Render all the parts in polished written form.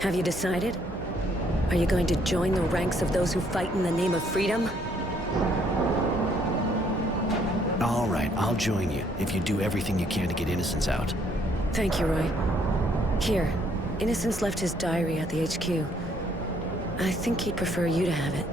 Have you decided? Are you going to join the ranks of those who fight in the name of freedom? All right, I'll join you if you do everything you can to get Innocence out. Thank you, Roy. Here, Innocence left his diary at the HQ. I think he'd prefer you to have it.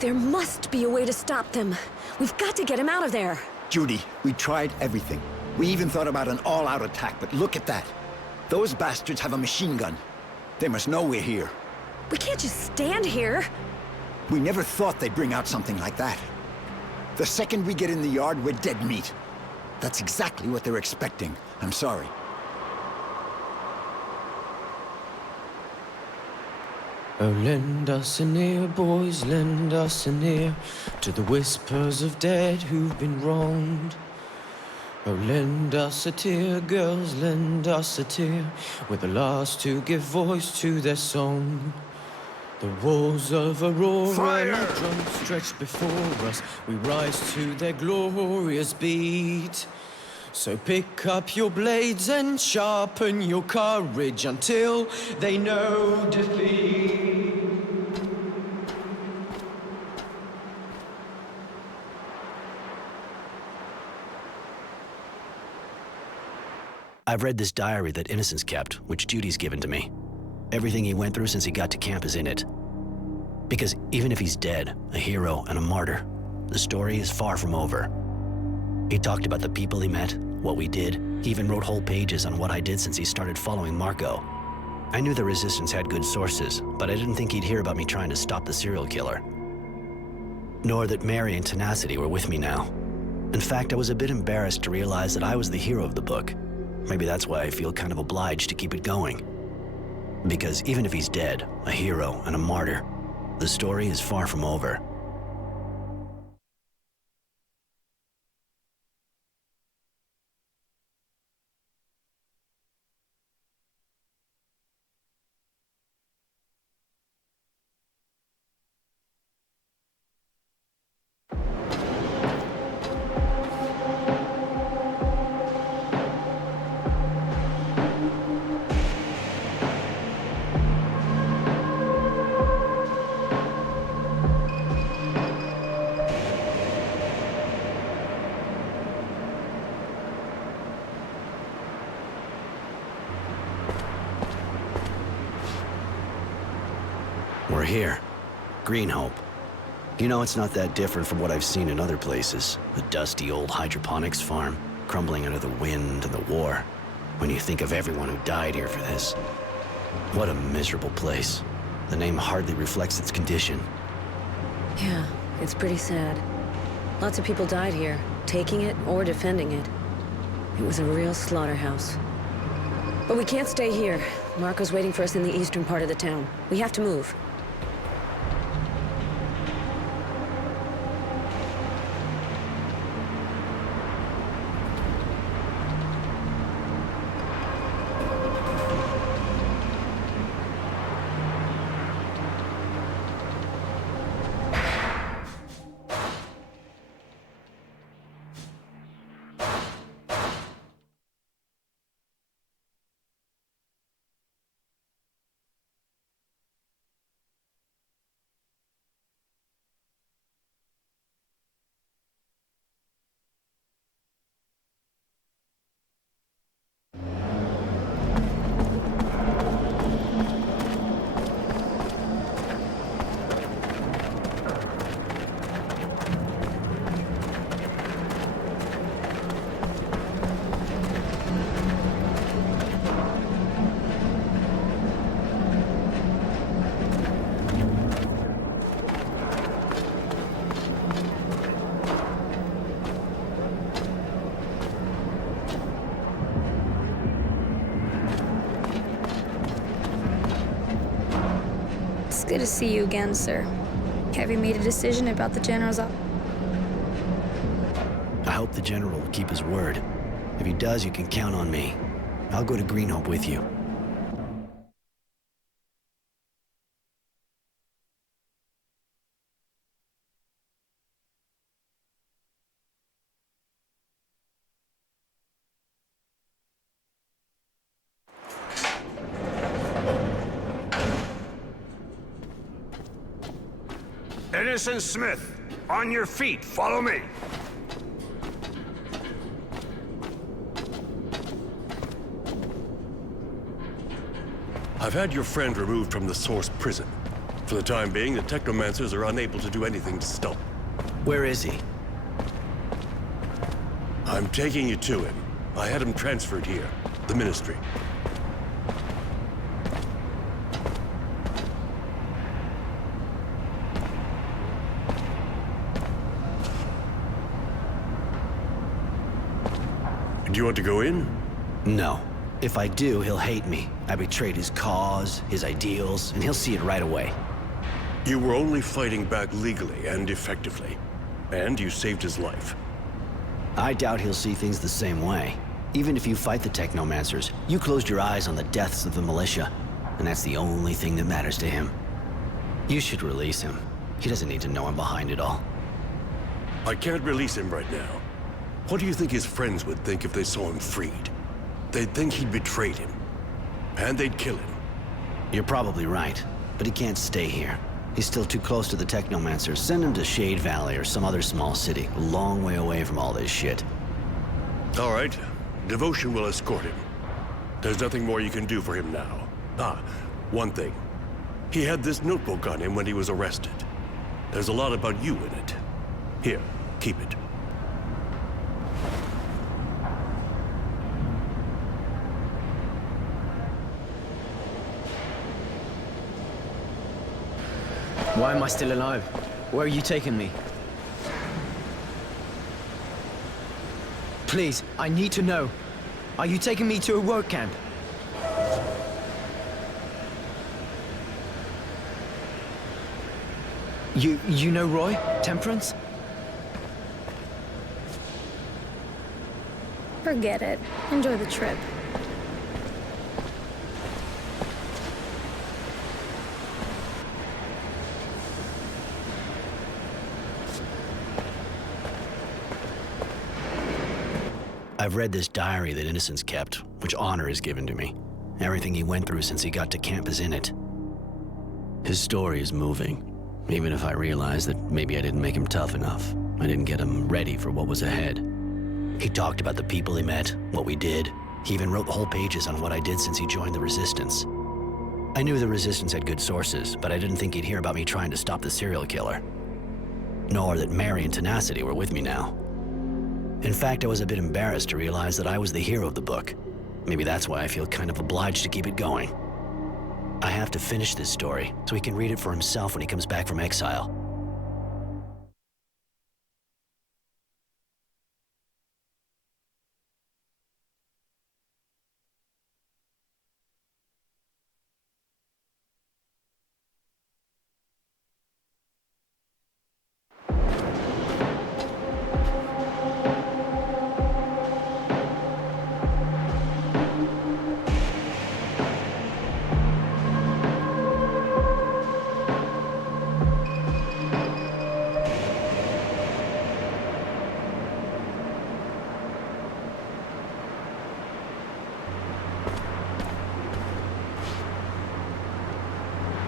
There must be a way to stop them. We've got to get him out of there. Judy, we tried everything. We even thought about an all-out attack, but look at that. Those bastards have a machine gun. They must know we're here. We can't just stand here. We never thought they'd bring out something like that. The second we get in the yard, we're dead meat. That's exactly what they're expecting. I'm sorry. Oh, lend us an ear, boys, lend us an ear to the whispers of dead who've been wronged. Oh, lend us a tear, girls, lend us a tear. We're the last to give voice to their song. The walls of Aurora like drums stretched before us. We rise to their glorious beat. So pick up your blades and sharpen your courage until they know defeat. I've read this diary that Innocence kept, which Judy's given to me. Everything he went through since he got to camp is in it. Because even if he's dead, a hero and a martyr, the story is far from over. He talked about the people he met, what we did. He even wrote whole pages on what I did since he started following Marco. I knew the Resistance had good sources, but I didn't think he'd hear about me trying to stop the serial killer. Nor that Mary and Tenacity were with me now. In fact, I was a bit embarrassed to realize that I was the hero of the book. Maybe that's why I feel kind of obliged to keep it going. Because even if he's dead, a hero and a martyr, the story is far from over. We're here. Greenhope. You know, it's not that different from what I've seen in other places. A dusty old hydroponics farm, crumbling under the wind and the war. When you think of everyone who died here for this. What a miserable place. The name hardly reflects its condition. Yeah, it's pretty sad. Lots of people died here, taking it or defending it. It was a real slaughterhouse. But we can't stay here. Marco's waiting for us in the eastern part of the town. We have to move. Good to see you again, sir. Have you made a decision about the General's I hope the General will keep his word. If he does, you can count on me. I'll go to Greenhope with you. Innocent Smith, on your feet, follow me. I've had your friend removed from the Source prison. For the time being, the Technomancers are unable to do anything to stop him. Where is he? I'm taking you to him. I had him transferred here, the Ministry. Do you want to go in? No. If I do, he'll hate me. I betrayed his cause, his ideals, and he'll see it right away. You were only fighting back legally and effectively. And you saved his life. I doubt he'll see things the same way. Even if you fight the Technomancers, you closed your eyes on the deaths of the militia, and that's the only thing that matters to him. You should release him. He doesn't need to know I'm behind it all. I can't release him right now. What do you think his friends would think if they saw him freed? They'd think he'd betrayed him. And they'd kill him. You're probably right, but he can't stay here. He's still too close to the Technomancers. Send him to Shade Valley or some other small city, a long way away from all this shit. All right. Devotion will escort him. There's nothing more you can do for him now. One thing. He had this notebook on him when he was arrested. There's a lot about you in it. Here, keep it. Why am I still alive? Where are you taking me? Please, I need to know. Are you taking me to a work camp? You know Roy? Temperance? Forget it. Enjoy the trip. I've read this diary that Innocence kept, which honor is given to me. Everything he went through since he got to camp is in it. His story is moving, even if I realize that maybe I didn't make him tough enough. I didn't get him ready for what was ahead. He talked about the people he met, what we did. He even wrote whole pages on what I did since he joined the Resistance. I knew the Resistance had good sources, but I didn't think he'd hear about me trying to stop the serial killer. Nor that Mary and Tenacity were with me now. In fact, I was a bit embarrassed to realize that I was the hero of the book. Maybe that's why I feel kind of obliged to keep it going. I have to finish this story so he can read it for himself when he comes back from exile.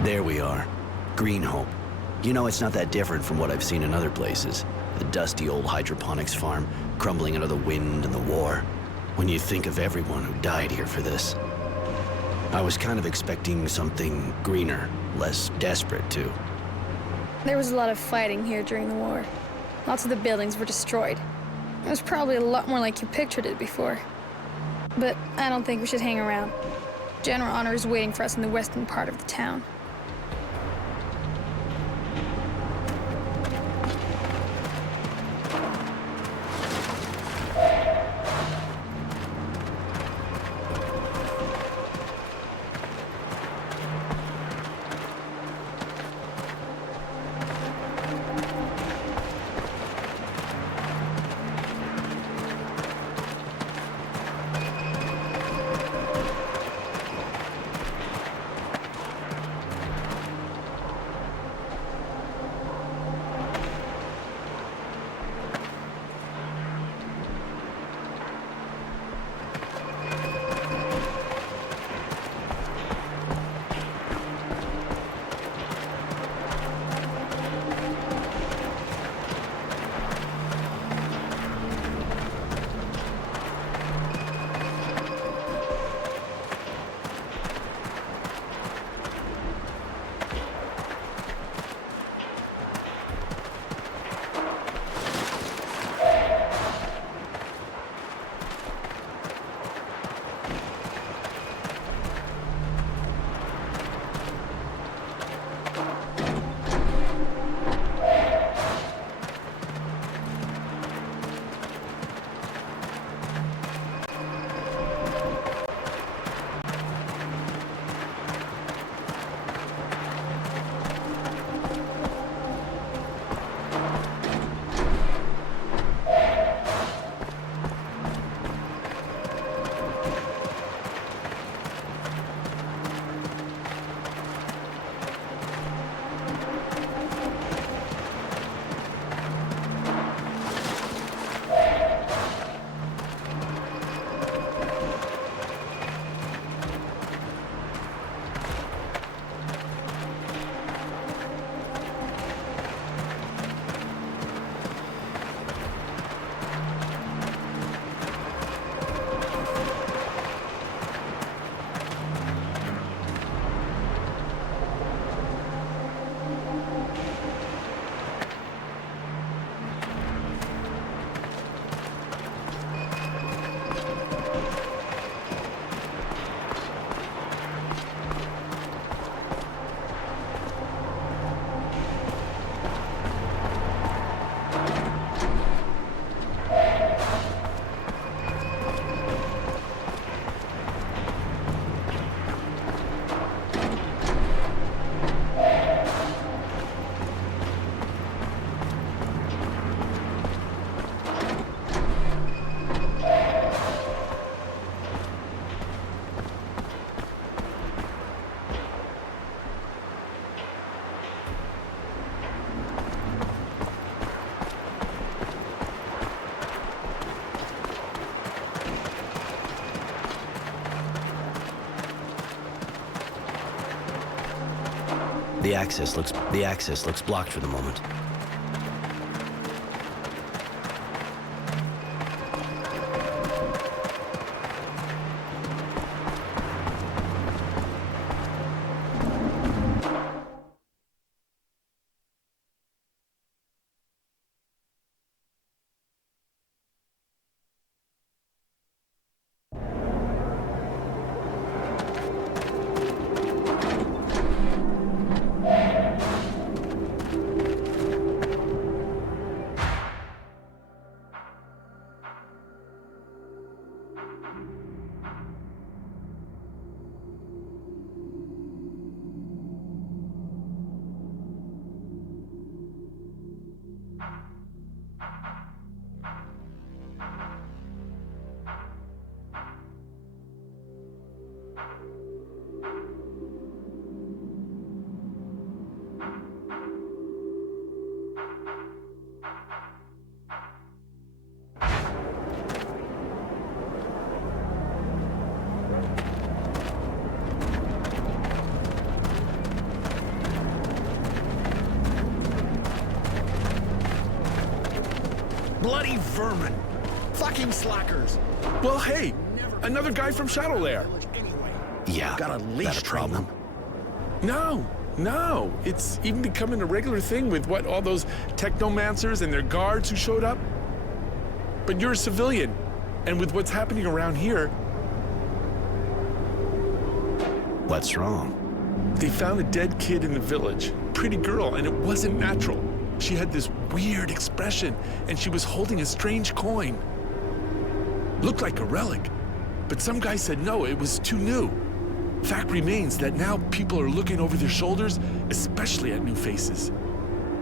There we are. Greenhope. You know, it's not that different from what I've seen in other places. A dusty old hydroponics farm, crumbling under the wind and the war. When you think of everyone who died here for this. I was kind of expecting something greener, less desperate, too. There was a lot of fighting here during the war. Lots of the buildings were destroyed. It was probably a lot more like you pictured it before. But I don't think we should hang around. General Honor is waiting for us in the western part of the town. The access looks blocked for the moment. Bloody vermin! Fucking slackers! Well, hey, another guy from Shadowlair. Yeah, Gotta leash that a train problem? them. No. It's even becoming a regular thing with all those technomancers and their guards who showed up. But you're a civilian, and with what's happening around here, What's wrong? they found a dead kid in the village. Pretty girl, and it wasn't natural. She had this weird expression, and she was holding a strange coin. Looked like a relic, but some guy said no, it was too new. Fact remains that now people are looking over their shoulders, especially at new faces.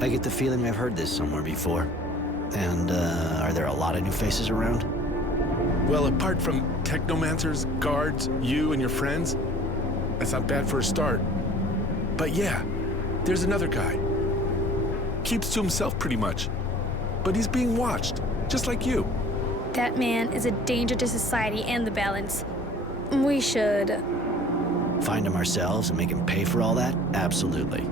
I get the feeling I've heard this somewhere before. And, are there a lot of new faces around? Well, apart from technomancers, guards, you and your friends, that's not bad for a start. But yeah, there's another guy. Keeps to himself pretty much. But he's being watched, just like you. That man is a danger to society and the balance. We should... Find him ourselves and make him pay for all that? Absolutely.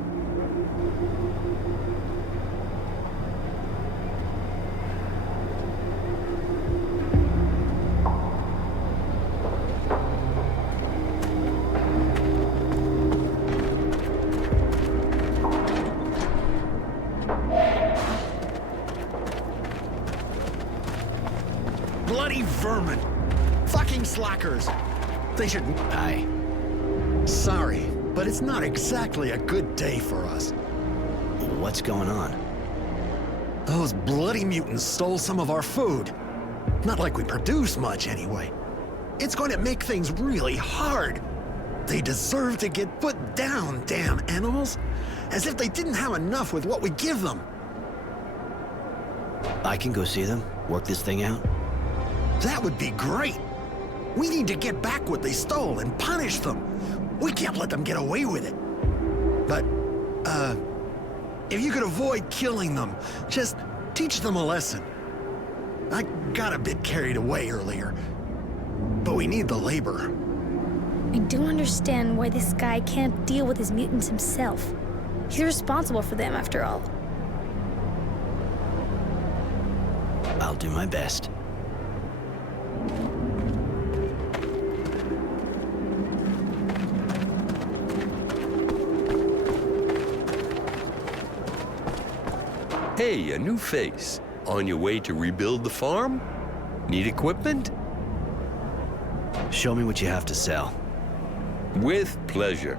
Bloody vermin! Fucking slackers! They should... Aye. Sorry, but it's not exactly a good day for us. What's going on? Those bloody mutants stole some of our food. Not like we produce much, anyway. It's going to make things really hard. They deserve to get put down, damn animals. As if they didn't have enough with what we give them. I can go see them, work this thing out. That would be great. We need to get back what they stole and punish them. We can't let them get away with it. But, if you could avoid killing them, just teach them a lesson. I got a bit carried away earlier, but we need the labor. I don't understand why this guy can't deal with his mutants himself. He's responsible for them, after all. I'll do my best. Hey, a new face. On your way to rebuild the farm? Need equipment? Show me what you have to sell. With pleasure.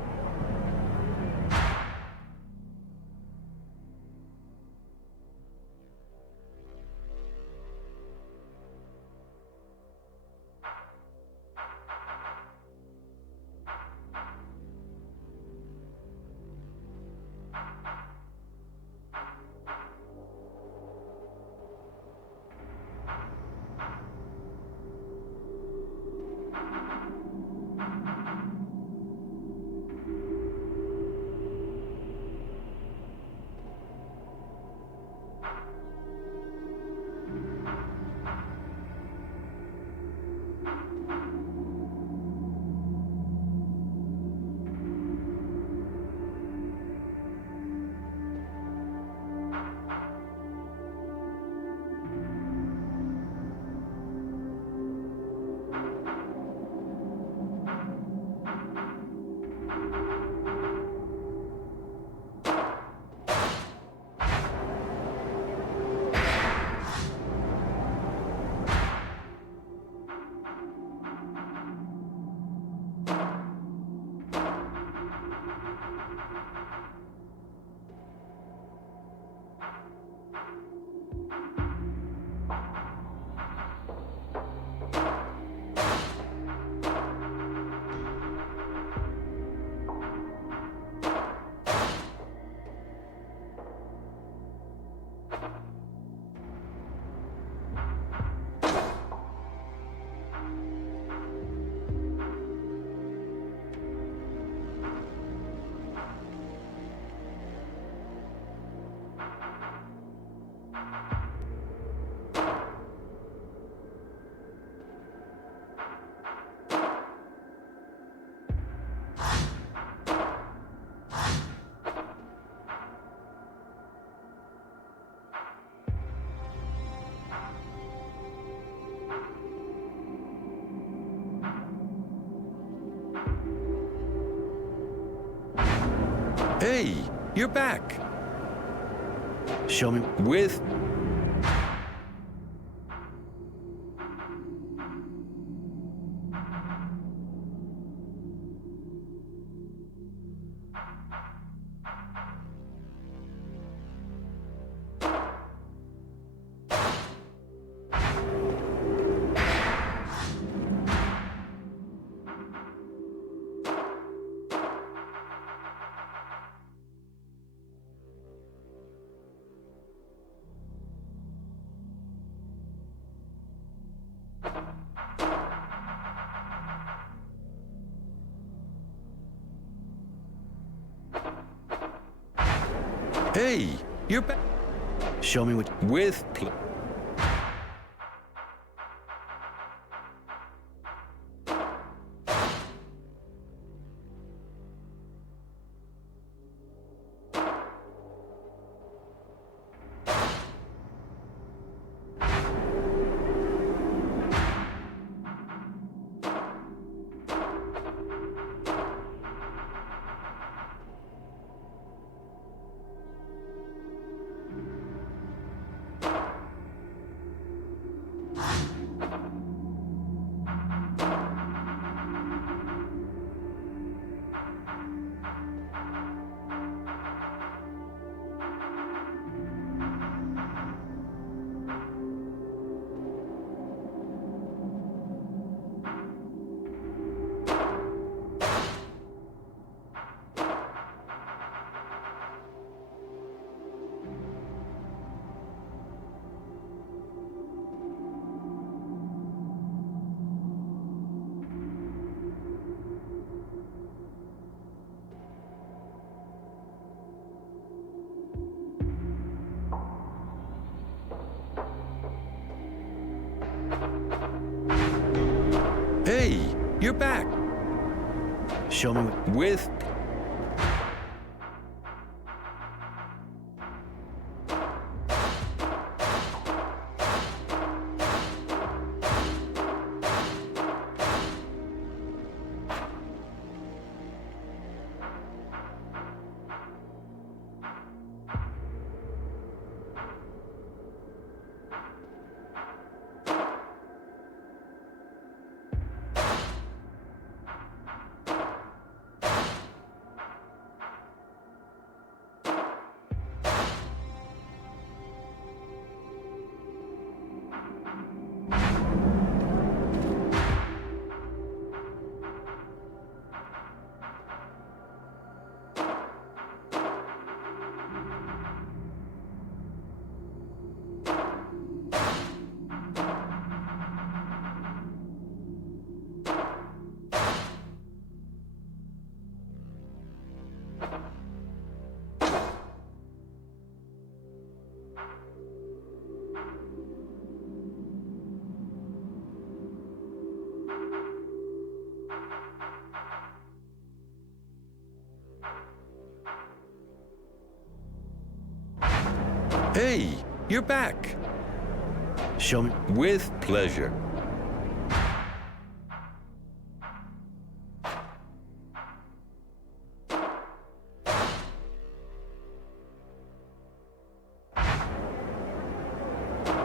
Hey, you're back. Show me. With... Hey, you're back. Show me what. With... Hey, you're back. Show me what. With... Hey, you're back. Show me. With pleasure.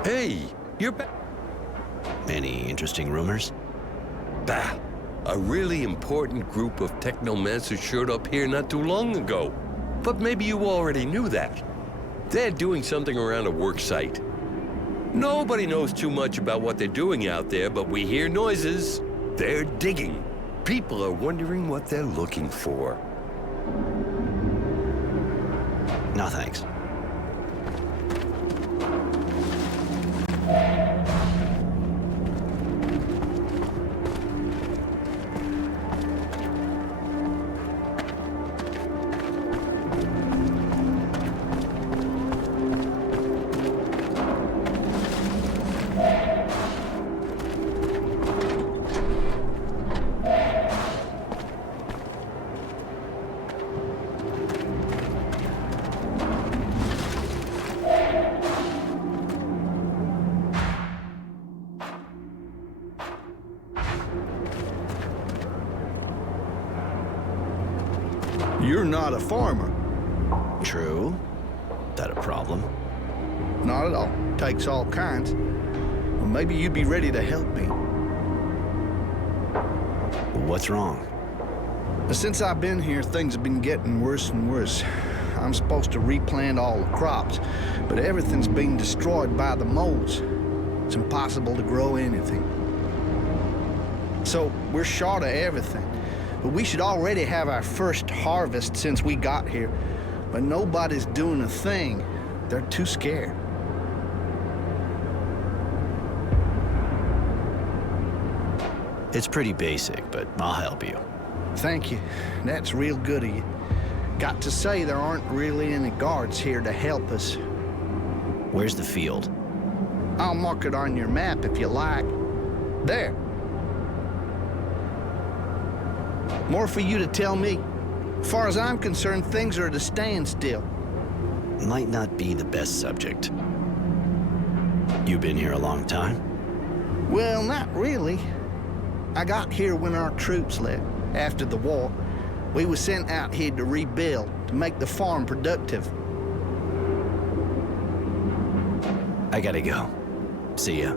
Hey, you're back. Any interesting rumors? Bah! A really important group of technomancers showed up here not too long ago. But maybe you already knew that. They're doing something around a work site. Nobody knows too much about what they're doing out there, but we hear noises. They're digging. People are wondering what they're looking for. No, thanks. You're not a farmer. True. That a problem? Not at all. Takes all kinds. Well, maybe you'd be ready to help me. What's wrong? Since I've been here, things have been getting worse and worse. I'm supposed to replant all the crops, but everything's being destroyed by the moles. It's impossible to grow anything. So we're short of everything. But we should already have our first harvest since we got here. But nobody's doing a thing. They're too scared. It's pretty basic, but I'll help you. Thank you. That's real good of you. Got to say, there aren't really any guards here to help us. Where's the field? I'll mark it on your map if you like. There. More for you to tell me. As far as I'm concerned, things are at a standstill. Might not be the best subject. You been here a long time? Well, not really. I got here when our troops left, after the war. We were sent out here to rebuild, to make the farm productive. I gotta go. See ya.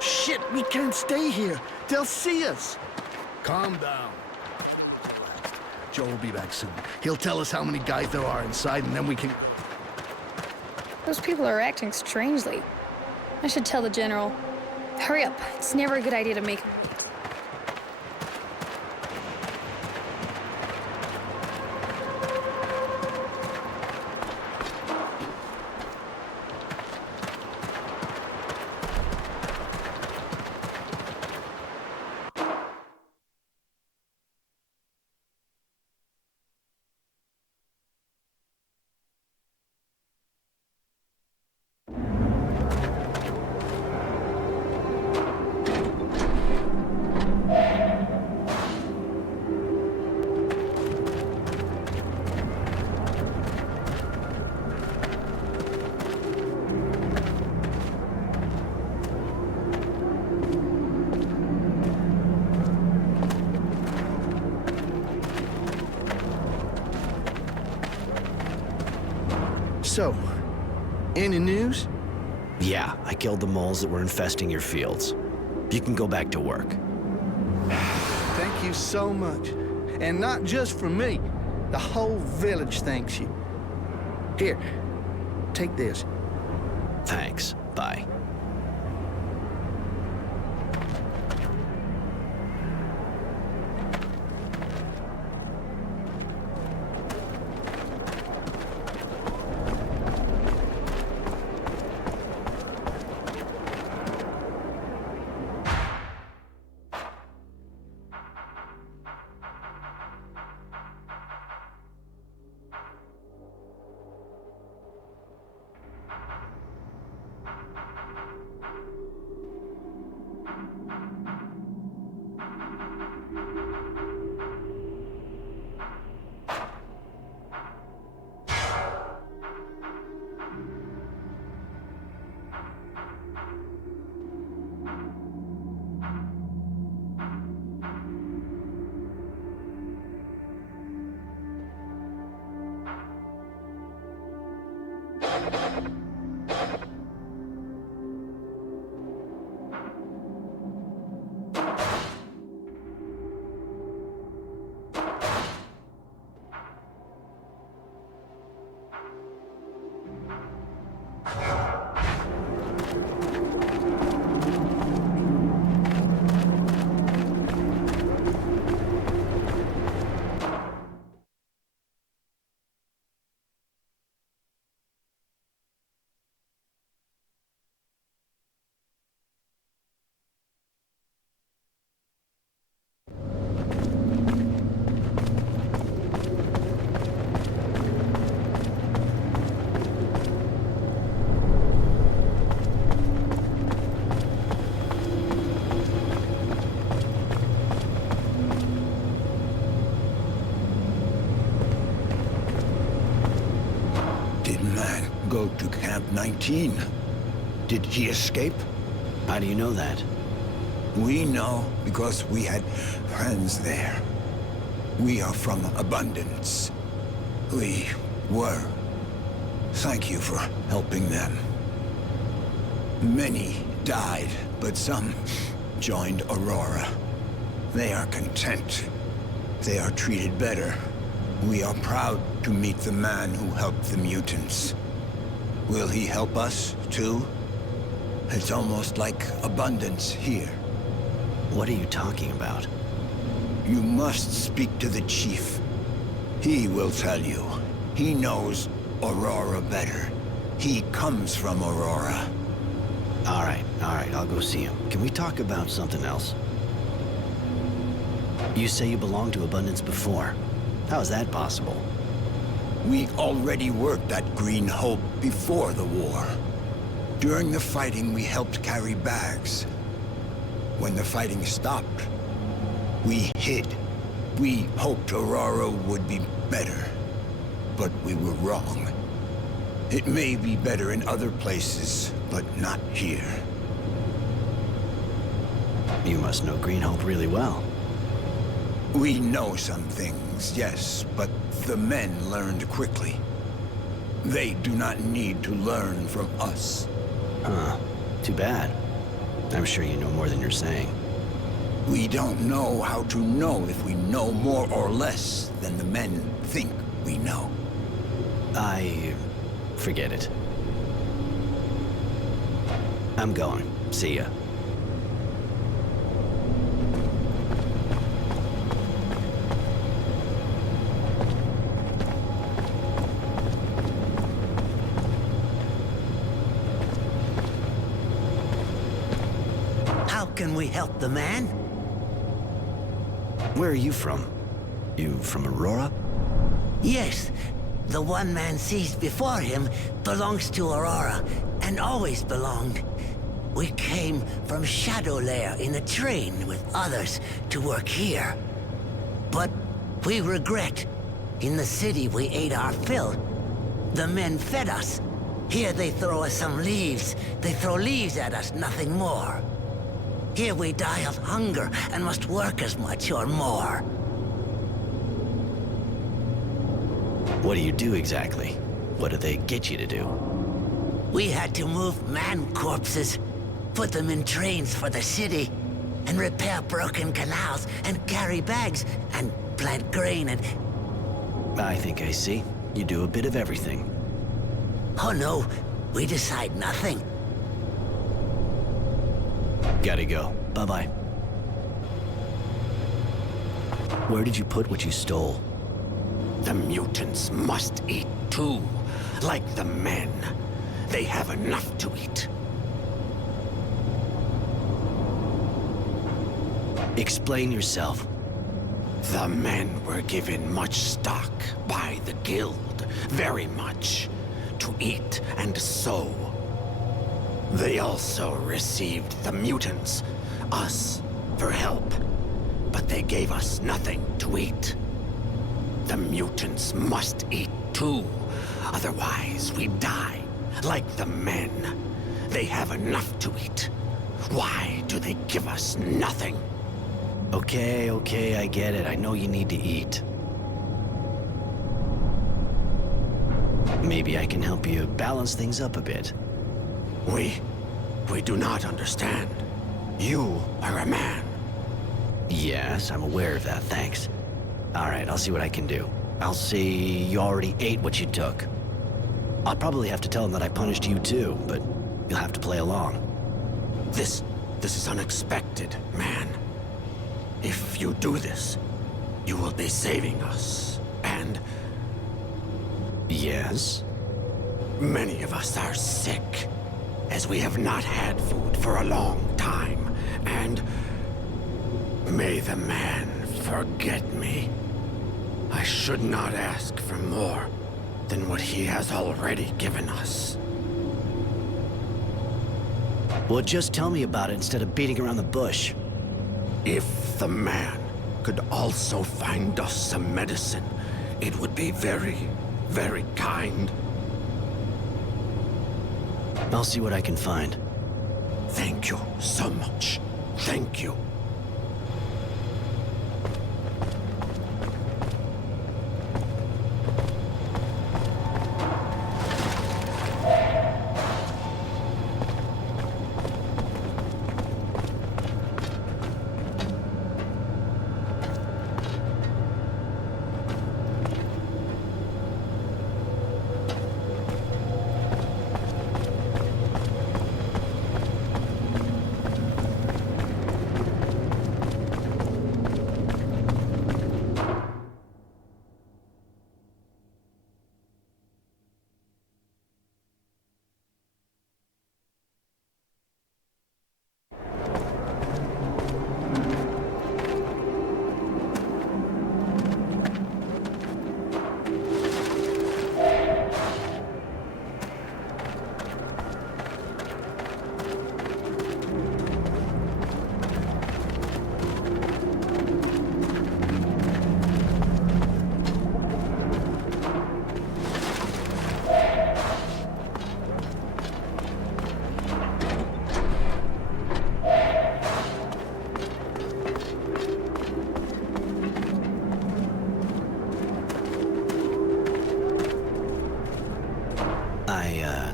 Shit, we can't stay here. They'll see us. Calm down. Joe will be back soon. He'll tell us how many guys there are inside, and then we can... Those people are acting strangely. I should tell the general. Hurry up. It's never a good idea to make So, any news? Yeah, I killed the moles that were infesting your fields. You can go back to work. Thank you so much. And not just for me. The whole village thanks you. Here, take this. Thanks. Bye. Go to Camp 19. Did he escape? How do you know that? We know because we had friends there. We are from Abundance. We were. Thank you for helping them. Many died, but some joined Aurora. They are content. They are treated better. We are proud to meet the man who helped the mutants. Will he help us, too? It's almost like Abundance here. What are you talking about? You must speak to the Chief. He will tell you. He knows Aurora better. He comes from Aurora. All right, I'll go see him. Can we talk about something else? You say you belonged to Abundance before. How is that possible? We already worked at Green Hope before the war. During the fighting, we helped carry bags. When the fighting stopped, we hid. We hoped Aurora would be better, but we were wrong. It may be better in other places, but not here. You must know Green Hope really well. We know some things, yes, but the men learned quickly. They do not need to learn from us. Huh. Too bad. I'm sure you know more than you're saying. We don't know how to know if we know more or less than the men think we know. Forget it. I'm going. See ya. How can we help the man? Where are you from? You from Aurora? Yes. The one man sees before him belongs to Aurora, and always belonged. We came from Shadowlair in a train with others to work here. But we regret. In the city we ate our fill. The men fed us. Here they throw us some leaves. They throw leaves at us, nothing more. Here we die of hunger and must work as much or more. What do you do exactly? What do they get you to do? We had to move man corpses, put them in trains for the city, and repair broken canals, and carry bags, and plant grain, and... I think I see. You do a bit of everything. Oh no, we decide nothing. Gotta go. Bye-bye. Where did you put what you stole? The mutants must eat too, like the men. They have enough to eat. Explain yourself. The men were given much stock by the guild, very much, to eat and sow. They also received the mutants, us, for help, but they gave us nothing to eat. The mutants must eat too, otherwise we die, like the men. They have enough to eat. Why do they give us nothing? Okay, I get it. I know you need to eat. Maybe I can help you balance things up a bit. We do not understand. You are a man. Yes, I'm aware of that, thanks. All right, I'll see what I can do. I'll see you already ate what you took. I'll probably have to tell them that I punished you too, but you'll have to play along. This is unexpected, man. If you do this, you will be saving us, and... Yes? Many of us are sick, as we have not had food for a long time, and... May the man forget me. I should not ask for more than what he has already given us. Well, just tell me about it instead of beating around the bush. If the man could also find us some medicine, it would be very, very kind. I'll see what I can find. Thank you so much. Thank you.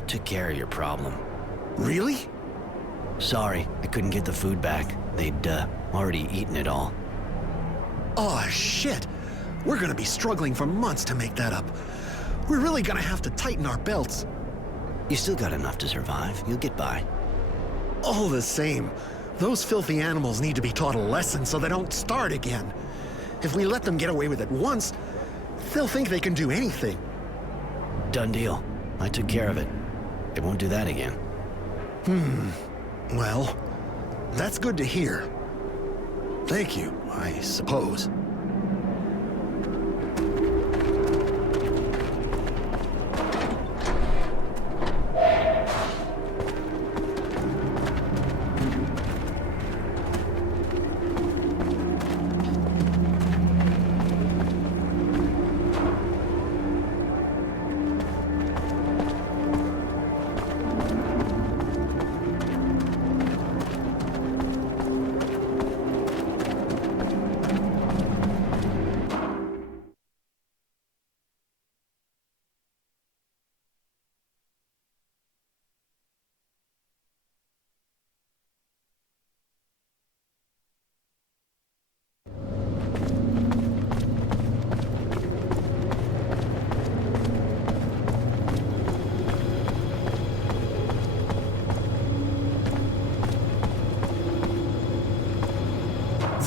Took care of your problem. Really? Sorry, I couldn't get the food back. They'd, already eaten it all. Oh, shit. We're gonna be struggling for months to make that up. We're really gonna have to tighten our belts. You still got enough to survive. You'll get by. All the same, those filthy animals need to be taught a lesson so they don't start again. If we let them get away with it once, they'll think they can do anything. Done deal. I took care of it. They won't do that again. Well, that's good to hear. Thank you, I suppose.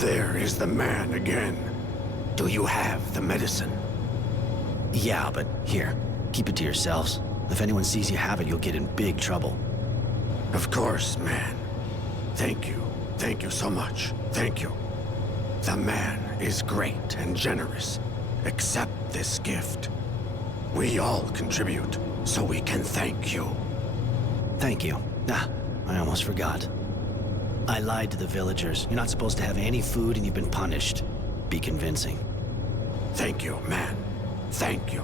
There is the man again. Do you have the medicine? Yeah, but here, keep it to yourselves. If anyone sees you have it, you'll get in big trouble. Of course, man. Thank you. Thank you so much. Thank you. The man is great and generous. Accept this gift. We all contribute, so we can thank you. Thank you. Ah, I almost forgot. I lied to the villagers. You're not supposed to have any food and you've been punished. Be convincing. Thank you, man. Thank you.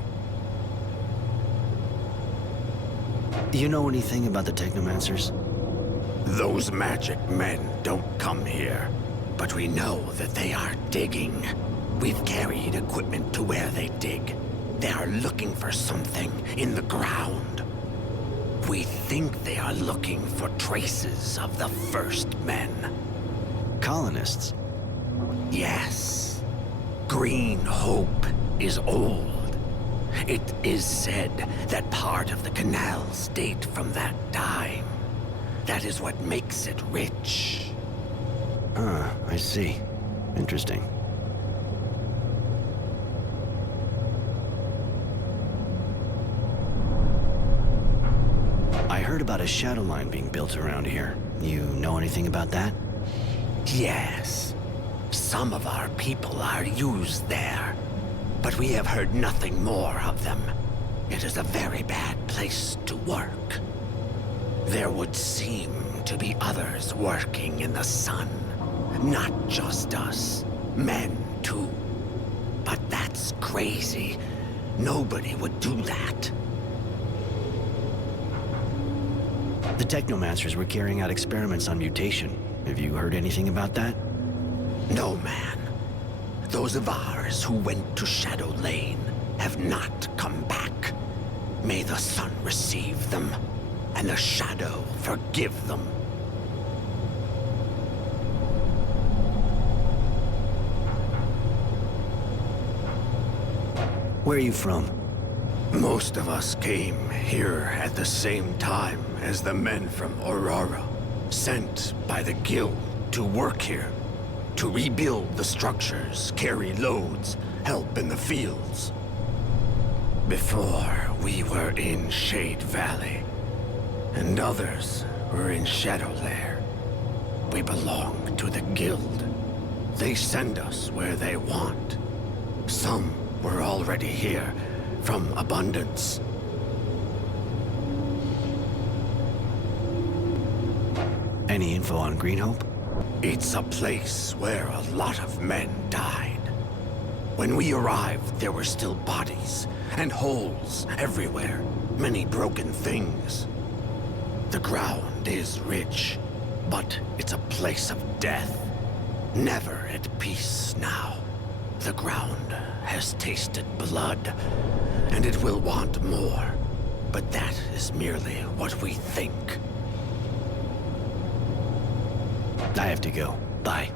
Do you know anything about the Technomancers? Those magic men don't come here, but we know that they are digging. We've carried equipment to where they dig. They are looking for something in the ground. We think they are looking for traces of the first men. Colonists? Yes. Green Hope is old. It is said that part of the canals date from that time. That is what makes it rich. Ah, I see. Interesting. I heard about a shadow line being built around here. You know anything about that? Yes. Some of our people are used there, but we have heard nothing more of them. It is a very bad place to work. There would seem to be others working in the sun. Not just us. Men, too. But that's crazy. Nobody would do that. The Technomancers were carrying out experiments on mutation. Have you heard anything about that? No, man. Those of ours who went to Shadow Lane have not come back. May the sun receive them, and the shadow forgive them. Where are you from? Most of us came here at the same time as the men from Aurora, sent by the Guild to work here, to rebuild the structures, carry loads, help in the fields. Before, we were in Shade Valley, and others were in Shadowlair. We belong to the Guild. They send us where they want. Some were already here, from Abundance. Any info on Green Hope? It's a place where a lot of men died. When we arrived, there were still bodies, and holes everywhere. Many broken things. The ground is rich, but it's a place of death. Never at peace now. The ground has tasted blood, and it will want more. But that is merely what we think. I have to go. Bye.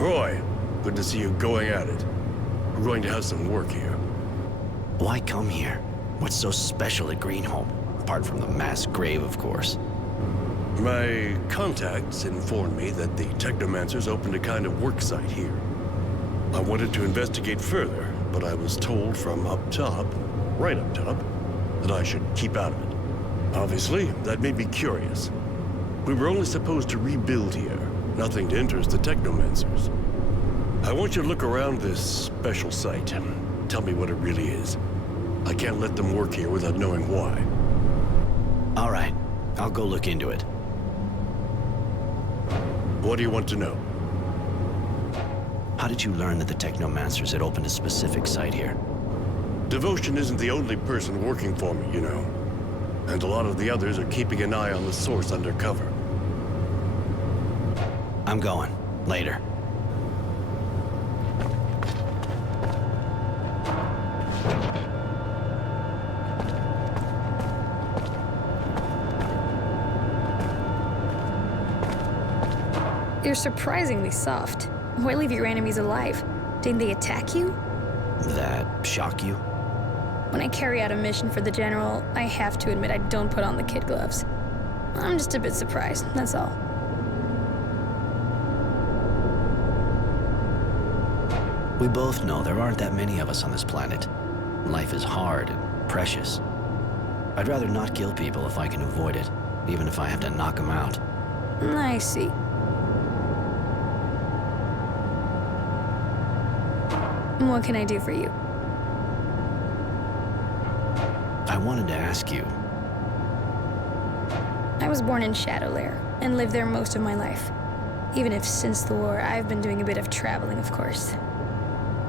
Roy, good to see you going at it. We're going to have some work here. Why come here? What's so special at Greenholm? Apart from the mass grave, of course. My contacts informed me that the Technomancers opened a kind of work site here. I wanted to investigate further, but I was told from up top, right up top, that I should keep out of it. Obviously, that made me curious. We were only supposed to rebuild here, nothing to interest the Technomancers. I want you to look around this special site. Tell me what it really is. I can't let them work here without knowing why. All right, I'll go look into it. What do you want to know? How did you learn that the Technomancers had opened a specific site here? Devotion isn't the only person working for me, you know. And a lot of the others are keeping an eye on the source undercover. I'm going. Later. You're surprisingly soft. Why leave your enemies alive? Didn't they attack you? That shock you? When I carry out a mission for the General, I have to admit I don't put on the kid gloves. I'm just a bit surprised, that's all. We both know there aren't that many of us on this planet. Life is hard and precious. I'd rather not kill people if I can avoid it, even if I have to knock them out. I see. What can I do for you? I wanted to ask you. I was born in Shadowlair and lived there most of my life. Even if since the war, I've been doing a bit of traveling, of course.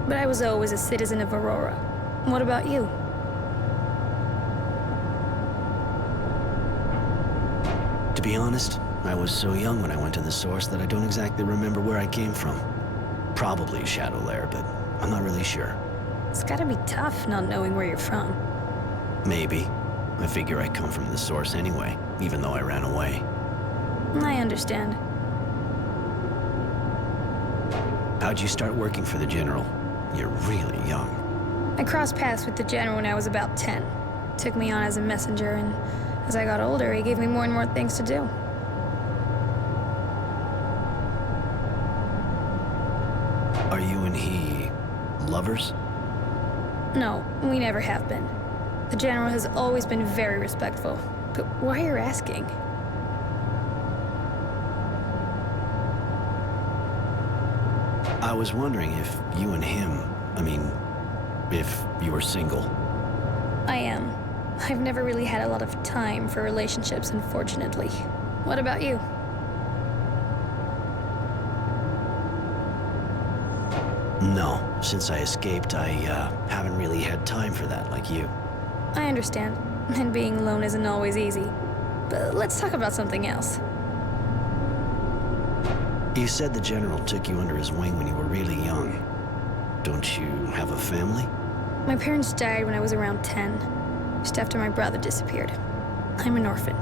But I was always a citizen of Aurora. What about you? To be honest, I was so young when I went to the source that I don't exactly remember where I came from. Probably Shadowlair, but I'm not really sure. It's gotta be tough not knowing where you're from. Maybe. I figure I come from the source anyway, even though I ran away. I understand. How'd you start working for the General? You're really young. I crossed paths with the General when I was about 10. Took me on as a messenger, and as I got older, he gave me more and more things to do. Are you and he lovers? No, we never have been. The General has always been very respectful. But why are you asking? I was wondering if you and him, if you were single. I am. I've never really had a lot of time for relationships, unfortunately. What about you? No, since I escaped, I haven't really had time for that like you. I understand, and being alone isn't always easy. But let's talk about something else. You said the General took you under his wing when you were really young. Don't you have a family? My parents died when I was around 10, just after my brother disappeared. I'm an orphan.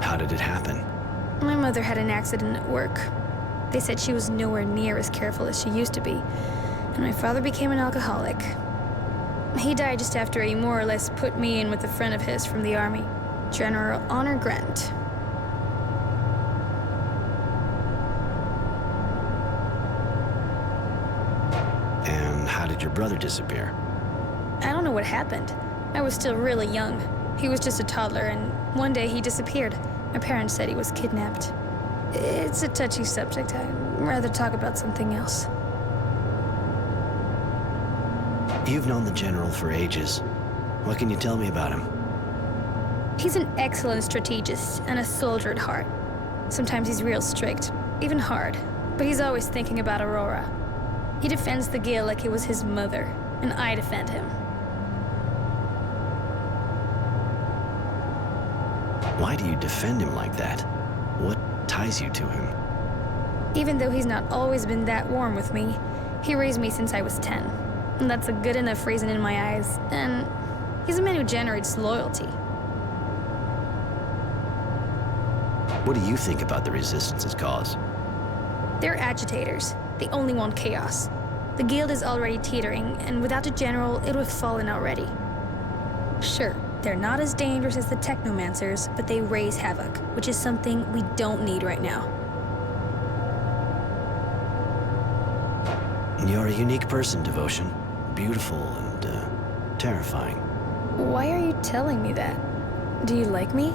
How did it happen? My mother had an accident at work. They said she was nowhere near as careful as she used to be, and my father became an alcoholic. He died just after he more or less put me in with a friend of his from the army, General Honor Grant. And how did your brother disappear? I don't know what happened. I was still really young. He was just a toddler, and one day he disappeared. My parents said he was kidnapped. It's a touchy subject. I'd rather talk about something else. You've known the General for ages. What can you tell me about him? He's an excellent strategist and a soldier at heart. Sometimes he's real strict, even hard, but he's always thinking about Aurora. He defends the Guild like it was his mother, and I defend him. Why do you defend him like that? What ties you to him? Even though he's not always been that warm with me, he raised me since I was 10. And that's a good enough reason in my eyes, and he's a man who generates loyalty. What do you think about the Resistance's cause? They're agitators. They only want chaos. The guild is already teetering, and without a general, it would have fallen already. Sure, they're not as dangerous as the Technomancers, but they raise havoc, which is something we don't need right now. You're a unique person, Devotion. Beautiful and, terrifying. Why are you telling me that? Do you like me?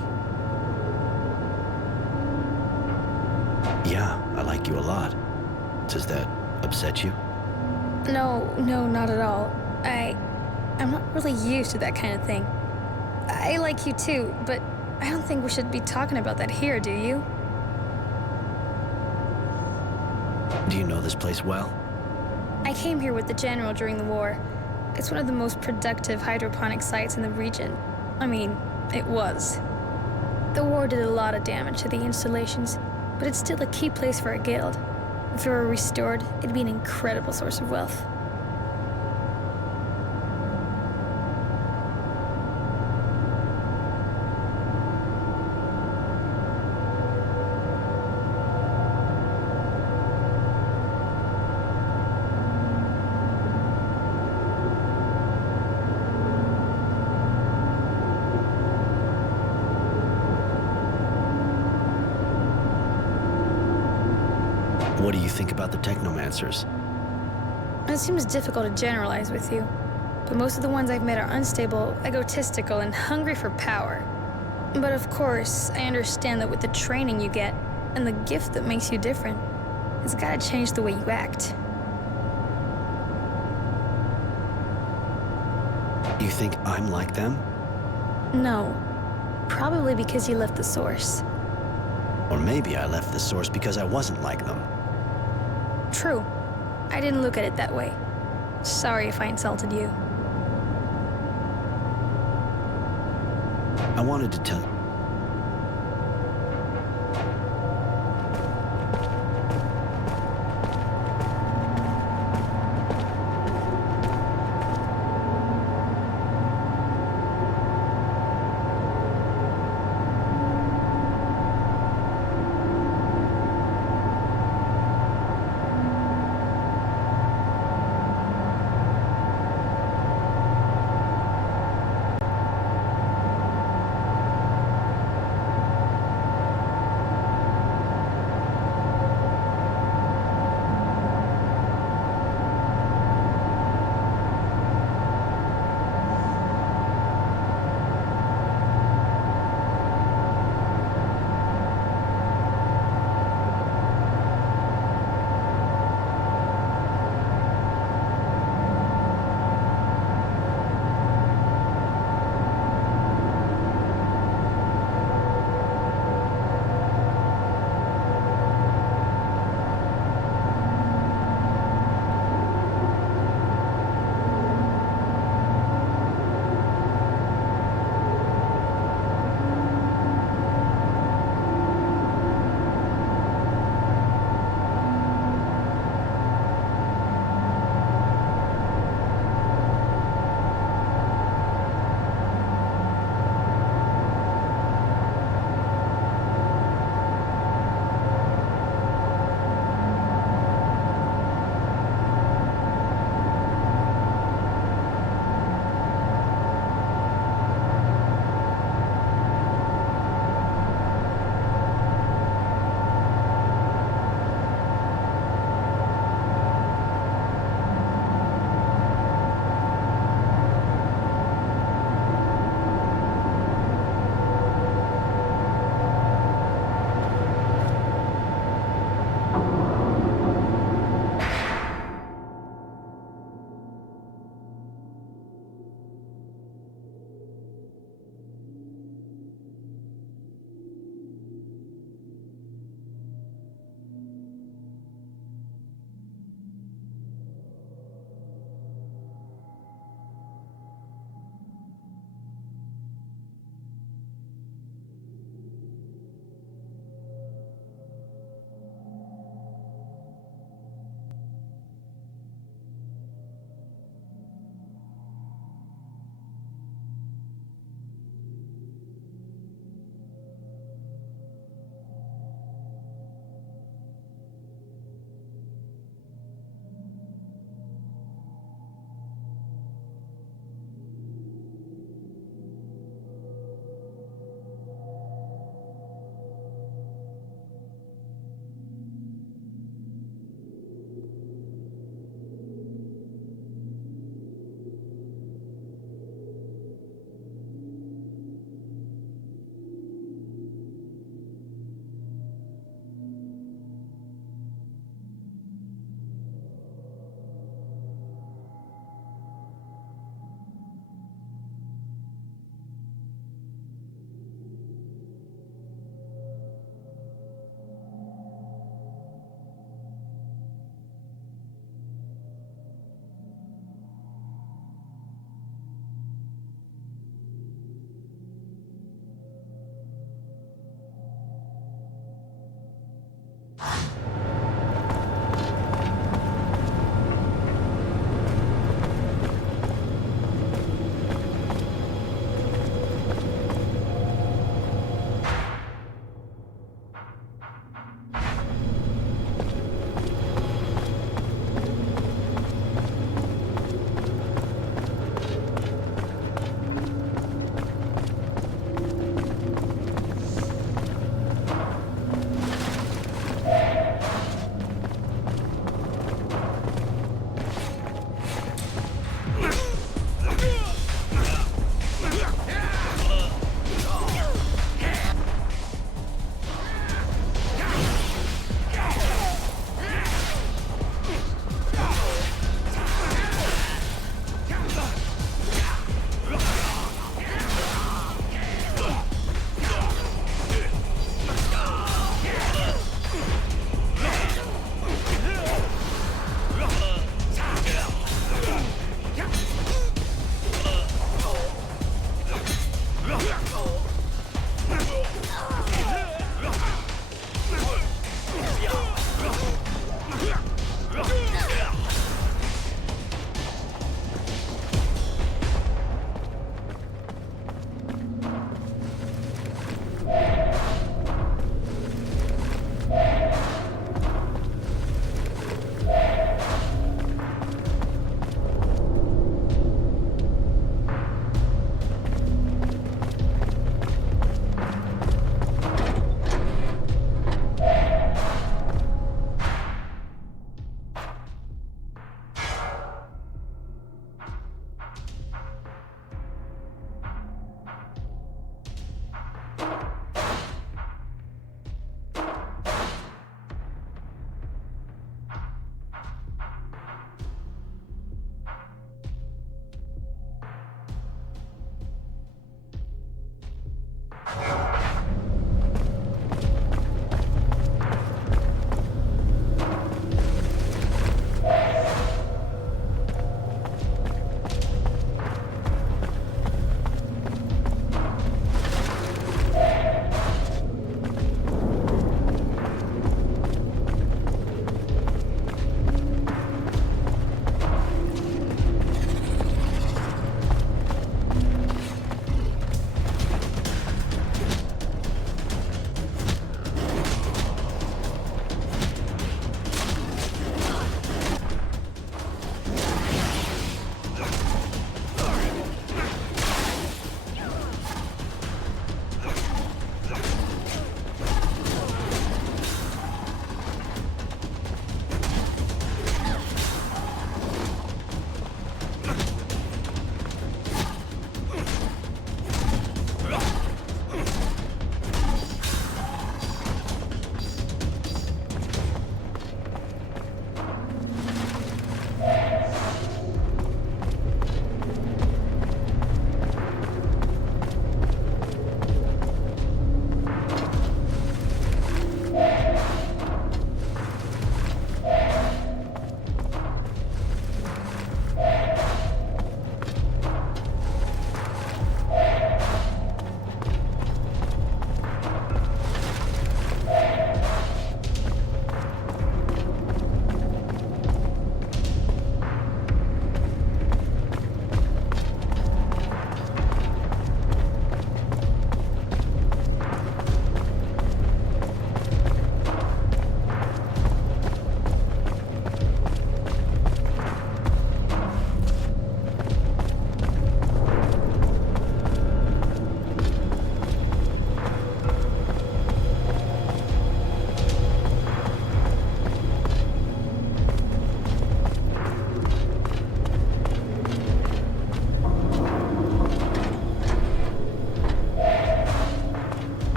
Yeah, I like you a lot. Does that upset you? No, not at all. I'm not really used to that kind of thing. I like you too, but I don't think we should be talking about that here, do you? Do you know this place well? I came here with the General during the war. It's one of the most productive hydroponic sites in the region. I mean, it was. The war did a lot of damage to the installations, but it's still a key place for a guild. If it were restored, it'd be an incredible source of wealth. What do you think about the Technomancers? It seems difficult to generalize with you, but most of the ones I've met are unstable, egotistical, and hungry for power. But of course, I understand that with the training you get, and the gift that makes you different, it's gotta change the way you act. You think I'm like them? No. Probably because you left the Source. Or maybe I left the Source because I wasn't like them. True. I didn't look at it that way. Sorry if I insulted you. I wanted to tell...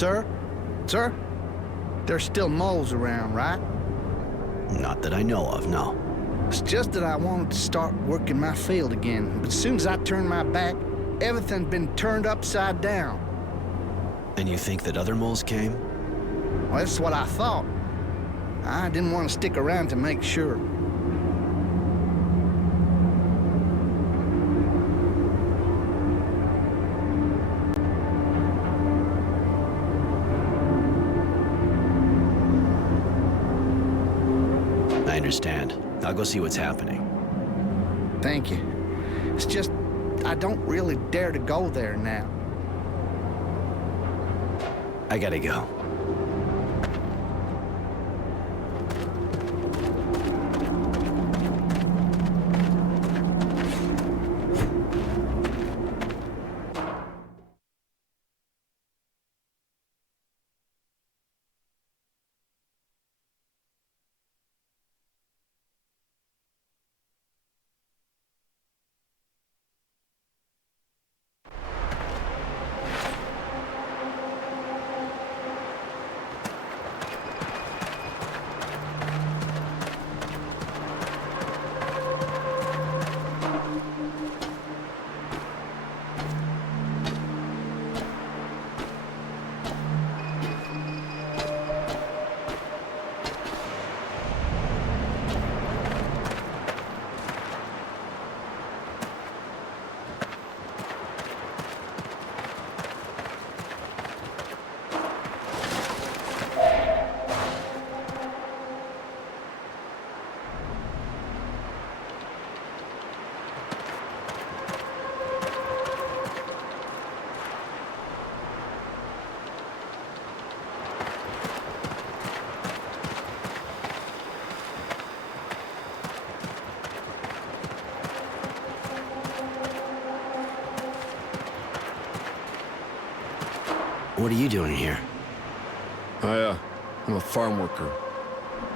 Sir? Sir? There's still moles around, right? Not that I know of, no. It's just that I wanted to start working my field again. But as soon as I turned my back, everything's been turned upside down. And you think that other moles came? Well, that's what I thought. I didn't want to stick around to make sure. I understand. I'll go see what's happening. Thank you. It's just, I don't really dare to go there now. I gotta go. What are you doing here? I'm a farm worker.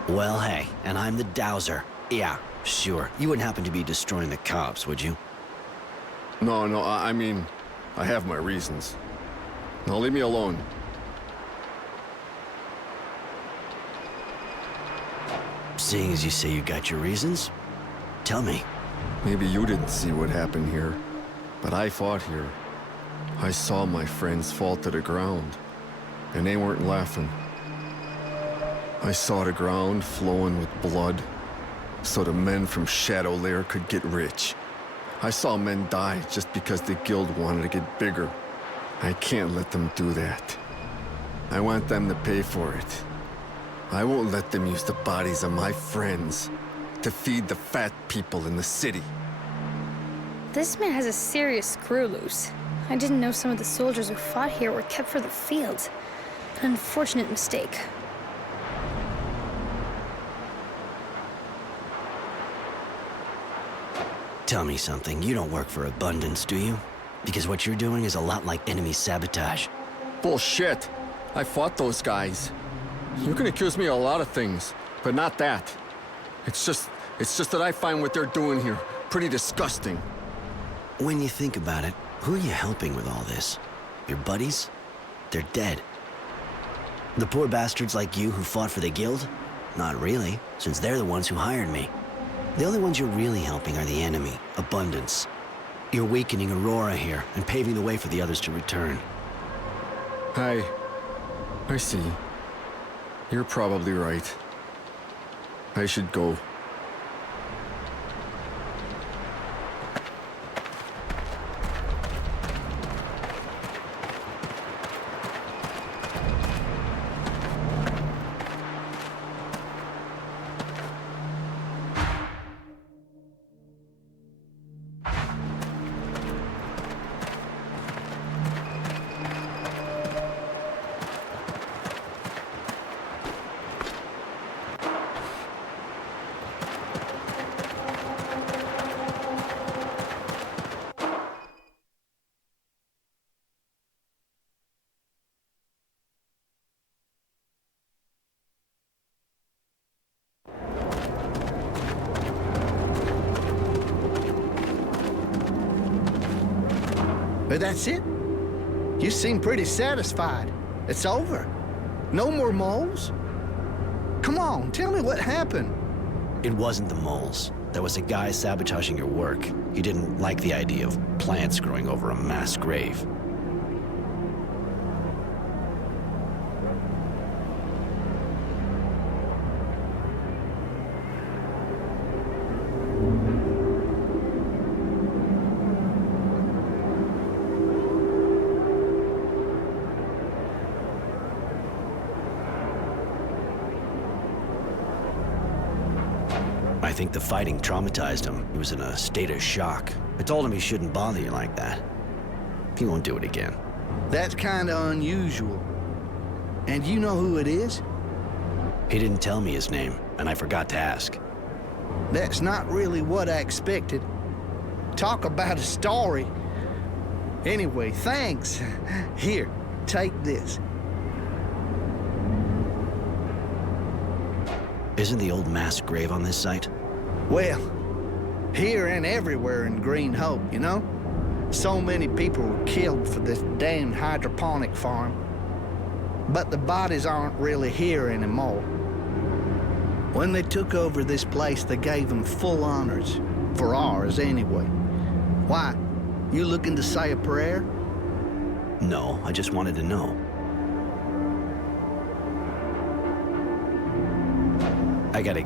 Well, hey, and I'm the dowser. Yeah, sure. You wouldn't happen to be destroying the cops, would you? No, I mean, I have my reasons. Now leave me alone. Seeing as you say you got your reasons, tell me. Maybe you didn't see what happened here, but I fought here. I saw my friends fall to the ground, and they weren't laughing. I saw the ground flowing with blood, so the men from Shadow Lair could get rich. I saw men die just because the guild wanted to get bigger. I can't let them do that. I want them to pay for it. I won't let them use the bodies of my friends to feed the fat people in the city. This man has a serious screw loose. I didn't know some of the soldiers who fought here were kept for the field. An unfortunate mistake. Tell me something. You don't work for Abundance, do you? Because what you're doing is a lot like enemy sabotage. Bullshit! I fought those guys. You can accuse me of a lot of things, but not that. It's just that I find what they're doing here pretty disgusting. When you think about it, who are you helping with all this? Your buddies? They're dead. The poor bastards like you who fought for the guild? Not really, since they're the ones who hired me. The only ones you're really helping are the enemy, Abundance. You're weakening Aurora here and paving the way for the others to return. I see. You're probably right. I should go. But that's it? You seem pretty satisfied. It's over. No more moles? Come on, tell me what happened. It wasn't the moles. There was a guy sabotaging your work. He didn't like the idea of plants growing over a mass grave. I think the fighting traumatized him. He was in a state of shock. I told him he shouldn't bother you like that. He won't do it again. That's kinda unusual. And you know who it is? He didn't tell me his name, and I forgot to ask. That's not really what I expected. Talk about a story. Anyway, thanks. Here, take this. Isn't the old mass grave on this site? Well, here and everywhere in Green Hope, you know? So many people were killed for this damn hydroponic farm. But the bodies aren't really here anymore. When they took over this place, they gave them full honors. For ours, anyway. Why? You looking to say a prayer? No, I just wanted to know. I gotta...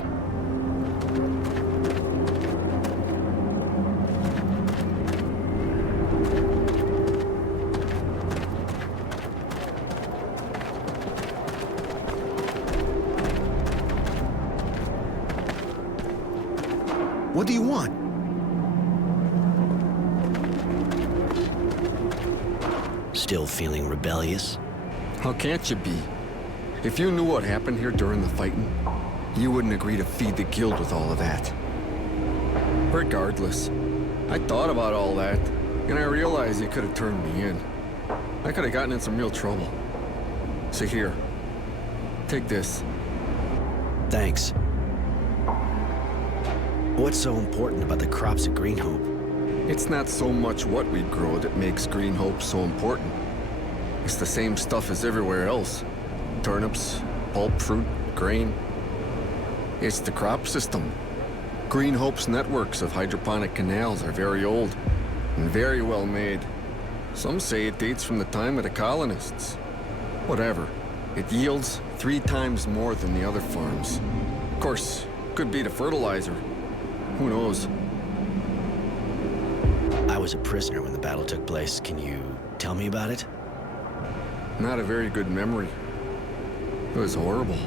What do you want? Still feeling rebellious? How can't you be? If you knew what happened here during the fighting, you wouldn't agree to feed the guild with all of that. Regardless, I thought about all that, and I realized you could have turned me in. I could have gotten in some real trouble. So here, take this. Thanks. What's so important about the crops at Green Hope? It's not so much what we grow that makes Green Hope so important. It's the same stuff as everywhere else. Turnips, pulp, fruit, grain. It's the crop system. Green Hope's networks of hydroponic canals are very old and very well made. Some say it dates from the time of the colonists. Whatever. It yields 3 times more than the other farms. Of course, could be the fertilizer. Who knows? I was a prisoner when the battle took place. Can you tell me about it? Not a very good memory. It was horrible.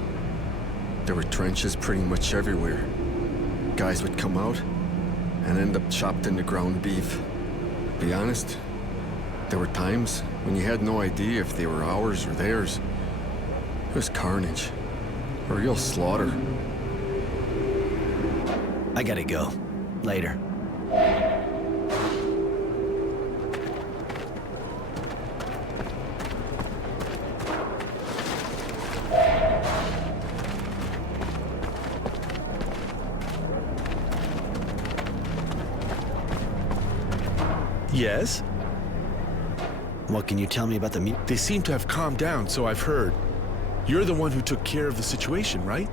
There were trenches pretty much everywhere. Guys would come out and end up chopped into ground beef. Be honest, there were times when you had no idea if they were ours or theirs. It was carnage. A real slaughter. I gotta go. Later. Yes? What can you tell me about the They seem to have calmed down, so I've heard. You're the one who took care of the situation, right?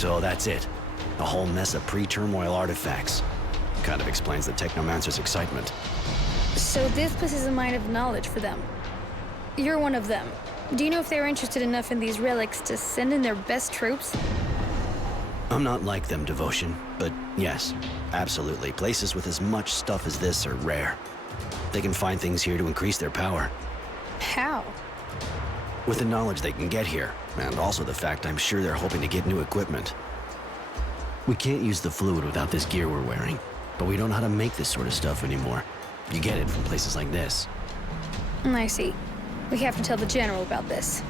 So that's it. A whole mess of pre-turmoil artifacts. Kind of explains the Technomancer's excitement. So this place is a mine of knowledge for them. You're one of them. Do you know if they're interested enough in these relics to send in their best troops? I'm not like them, Devotion, but yes, absolutely. Places with as much stuff as this are rare. They can find things here to increase their power. How? With the knowledge they can get here, and also the fact I'm sure they're hoping to get new equipment. We can't use the fluid without this gear we're wearing, but we don't know how to make this sort of stuff anymore. You get it from places like this. I see. We have to tell the General about this.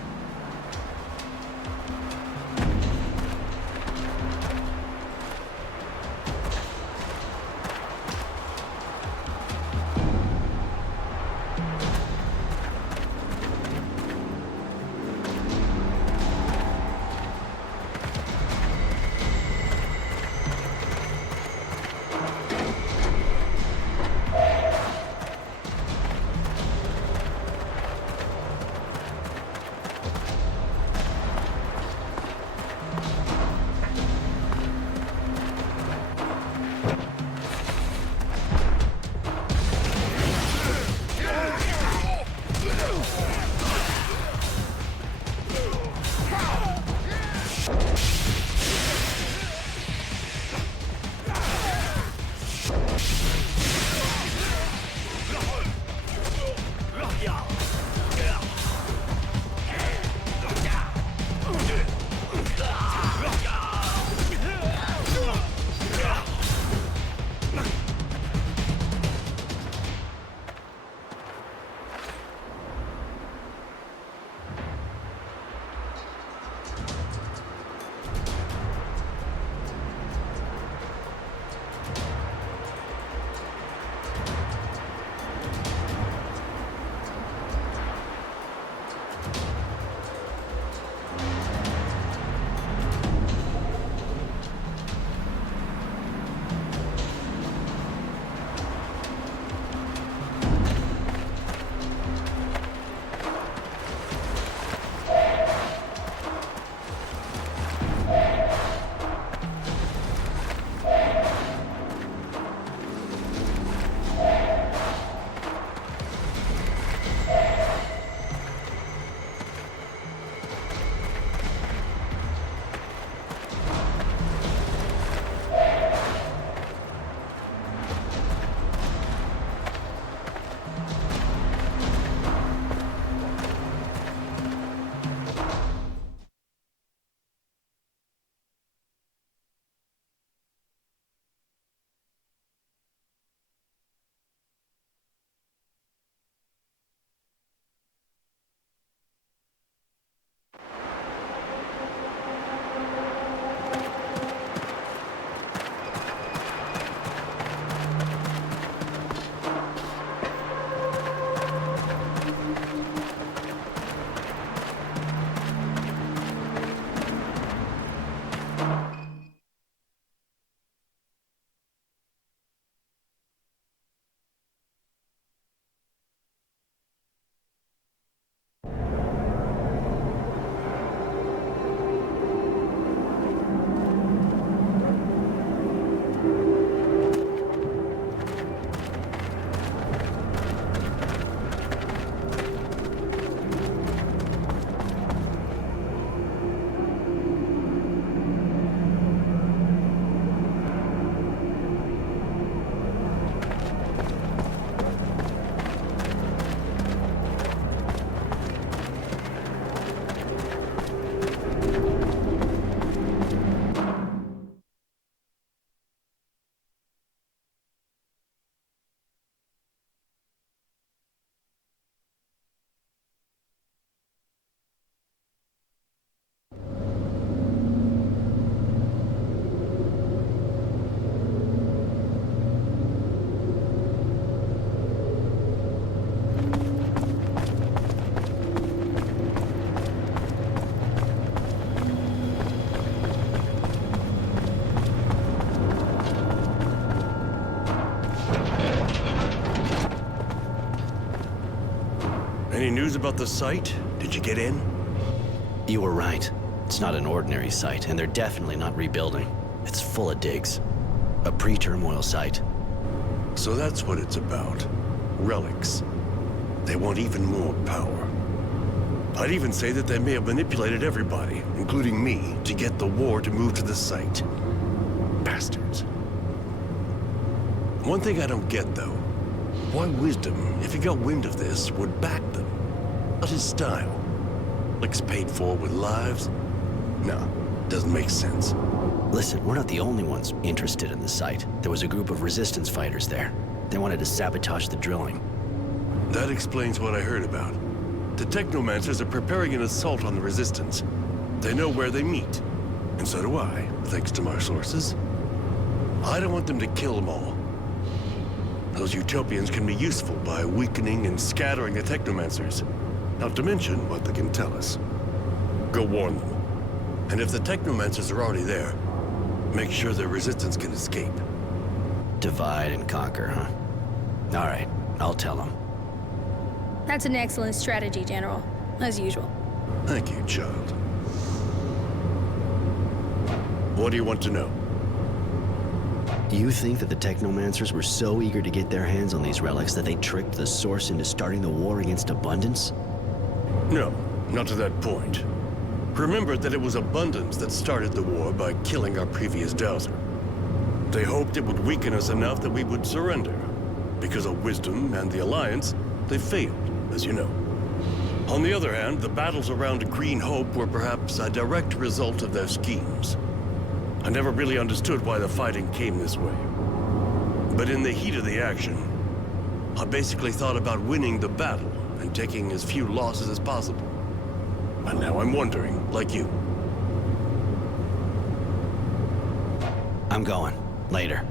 Any news about the site? Did you get in? You were right. It's not an ordinary site, and they're definitely not rebuilding. It's full of digs. A pre-turmoil site. So that's what it's about. Relics. They want even more power. I'd even say that they may have manipulated everybody, including me, to get the war to move to the site. Bastards. One thing I don't get, though. Why Wisdom, if he got wind of this, would back them? Not his style. Lick's paid for with lives? No, doesn't make sense. Listen, we're not the only ones interested in the site. There was a group of resistance fighters there. They wanted to sabotage the drilling. That explains what I heard about. The Technomancers are preparing an assault on the Resistance. They know where they meet. And so do I, thanks to my sources. I don't want them to kill them all. Those Utopians can be useful by weakening and scattering the Technomancers. Not to mention what they can tell us. Go warn them. And if the Technomancers are already there, make sure the Resistance can escape. Divide and conquer, huh? All right, I'll tell them. That's an excellent strategy, General. As usual. Thank you, child. What do you want to know? You think that the Technomancers were so eager to get their hands on these relics that they tricked the Source into starting the war against Abundance? No, not to that point. Remember that it was Abundance that started the war by killing our previous Dowser. They hoped it would weaken us enough that we would surrender. Because of Wisdom and the Alliance, they failed, as you know. On the other hand, the battles around Green Hope were perhaps a direct result of their schemes. I never really understood why the fighting came this way. But in the heat of the action, I basically thought about winning the battle and taking as few losses as possible. And now I'm wondering, like you. I'm going. Later.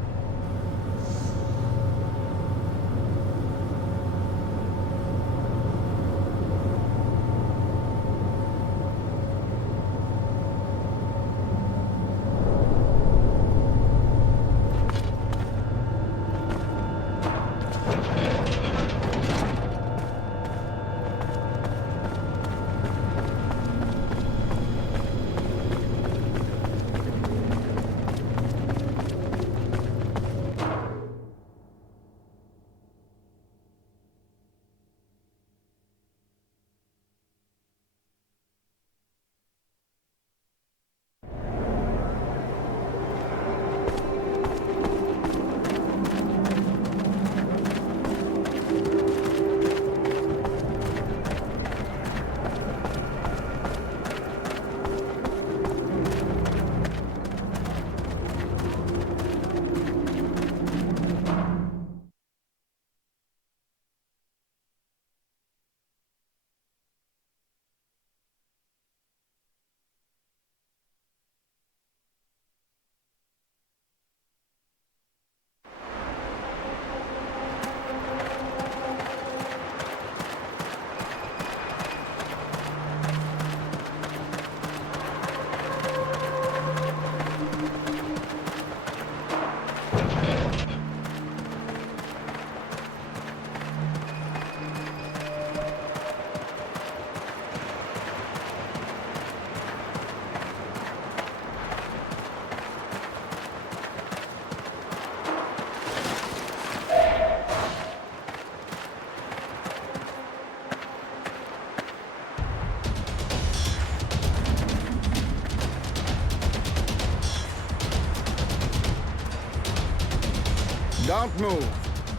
Don't move.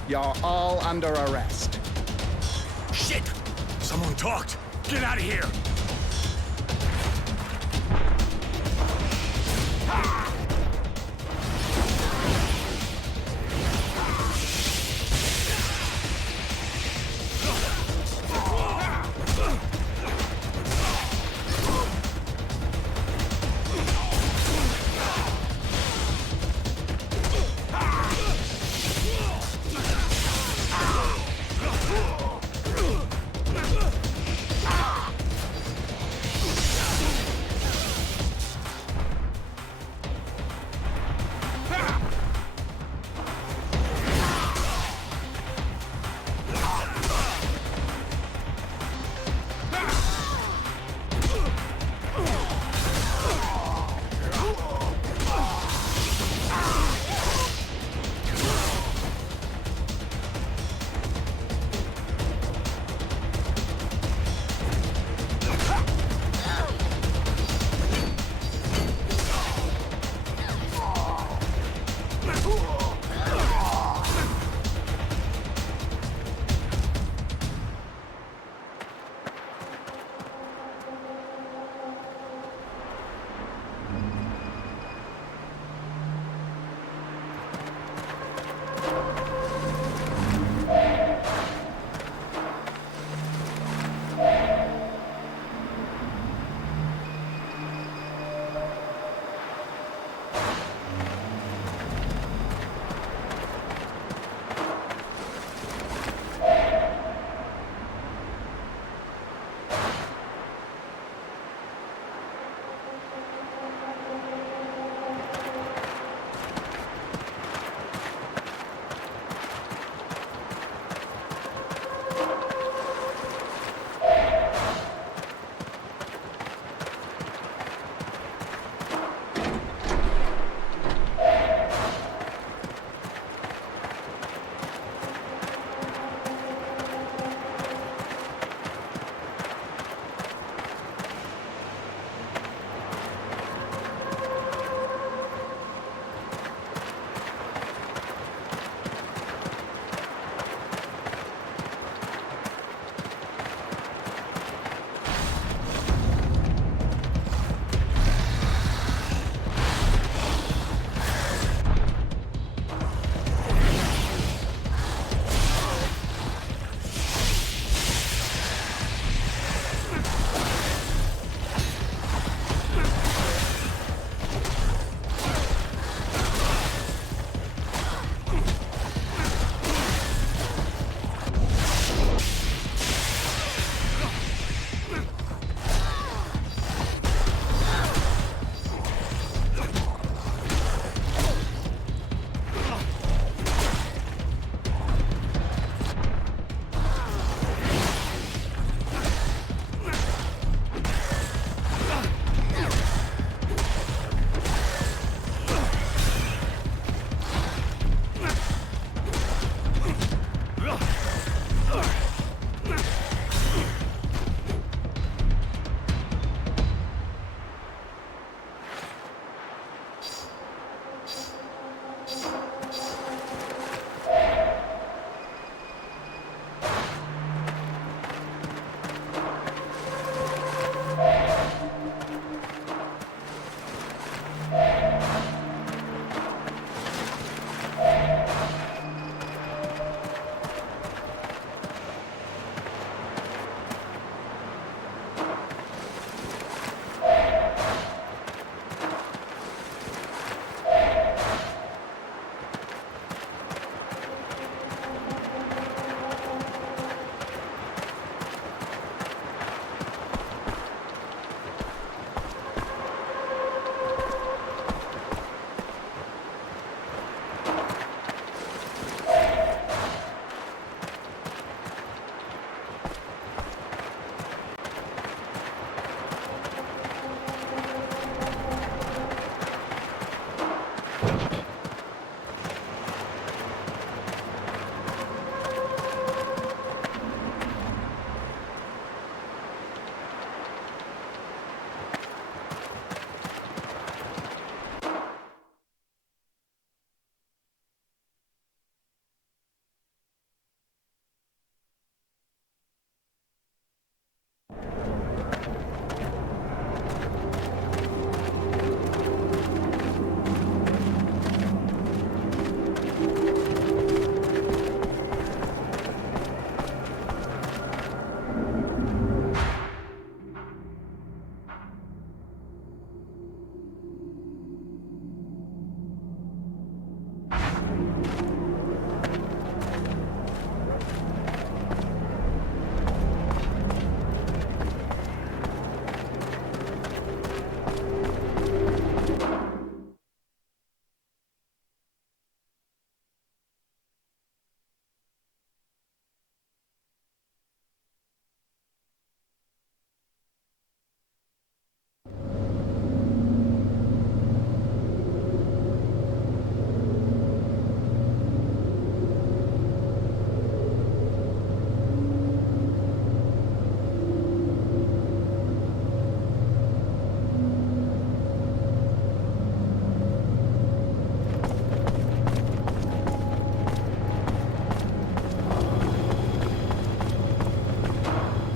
You're all under arrest. Shit! Someone talked! Get out of here!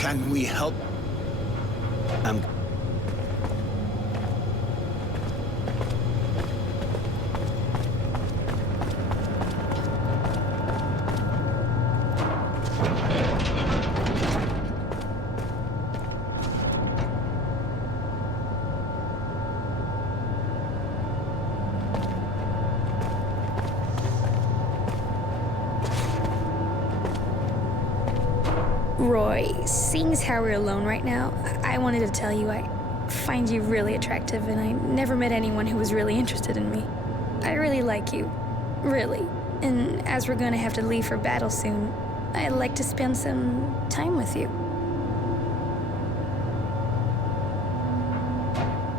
Can we help? I'm... Roy, seeing as how we're alone right now, I wanted to tell you I find you really attractive, and I never met anyone who was really interested in me. I really like you. Really. And as we're gonna have to leave for battle soon, I'd like to spend some time with you.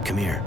Come here.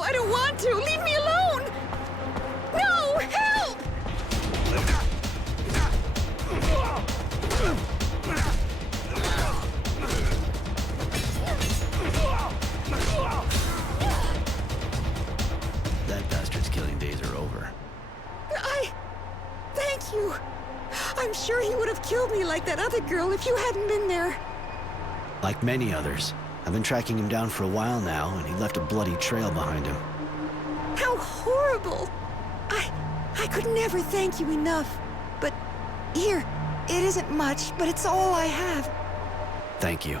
I don't want to! Leave me alone! No! Help! That bastard's killing days are over. Thank you. I'm sure he would have killed me like that other girl if you hadn't been there. Like many others. I've been tracking him down for a while now, and he left a bloody trail behind him. How horrible! I could never thank you enough. But here, it isn't much, but it's all I have. Thank you.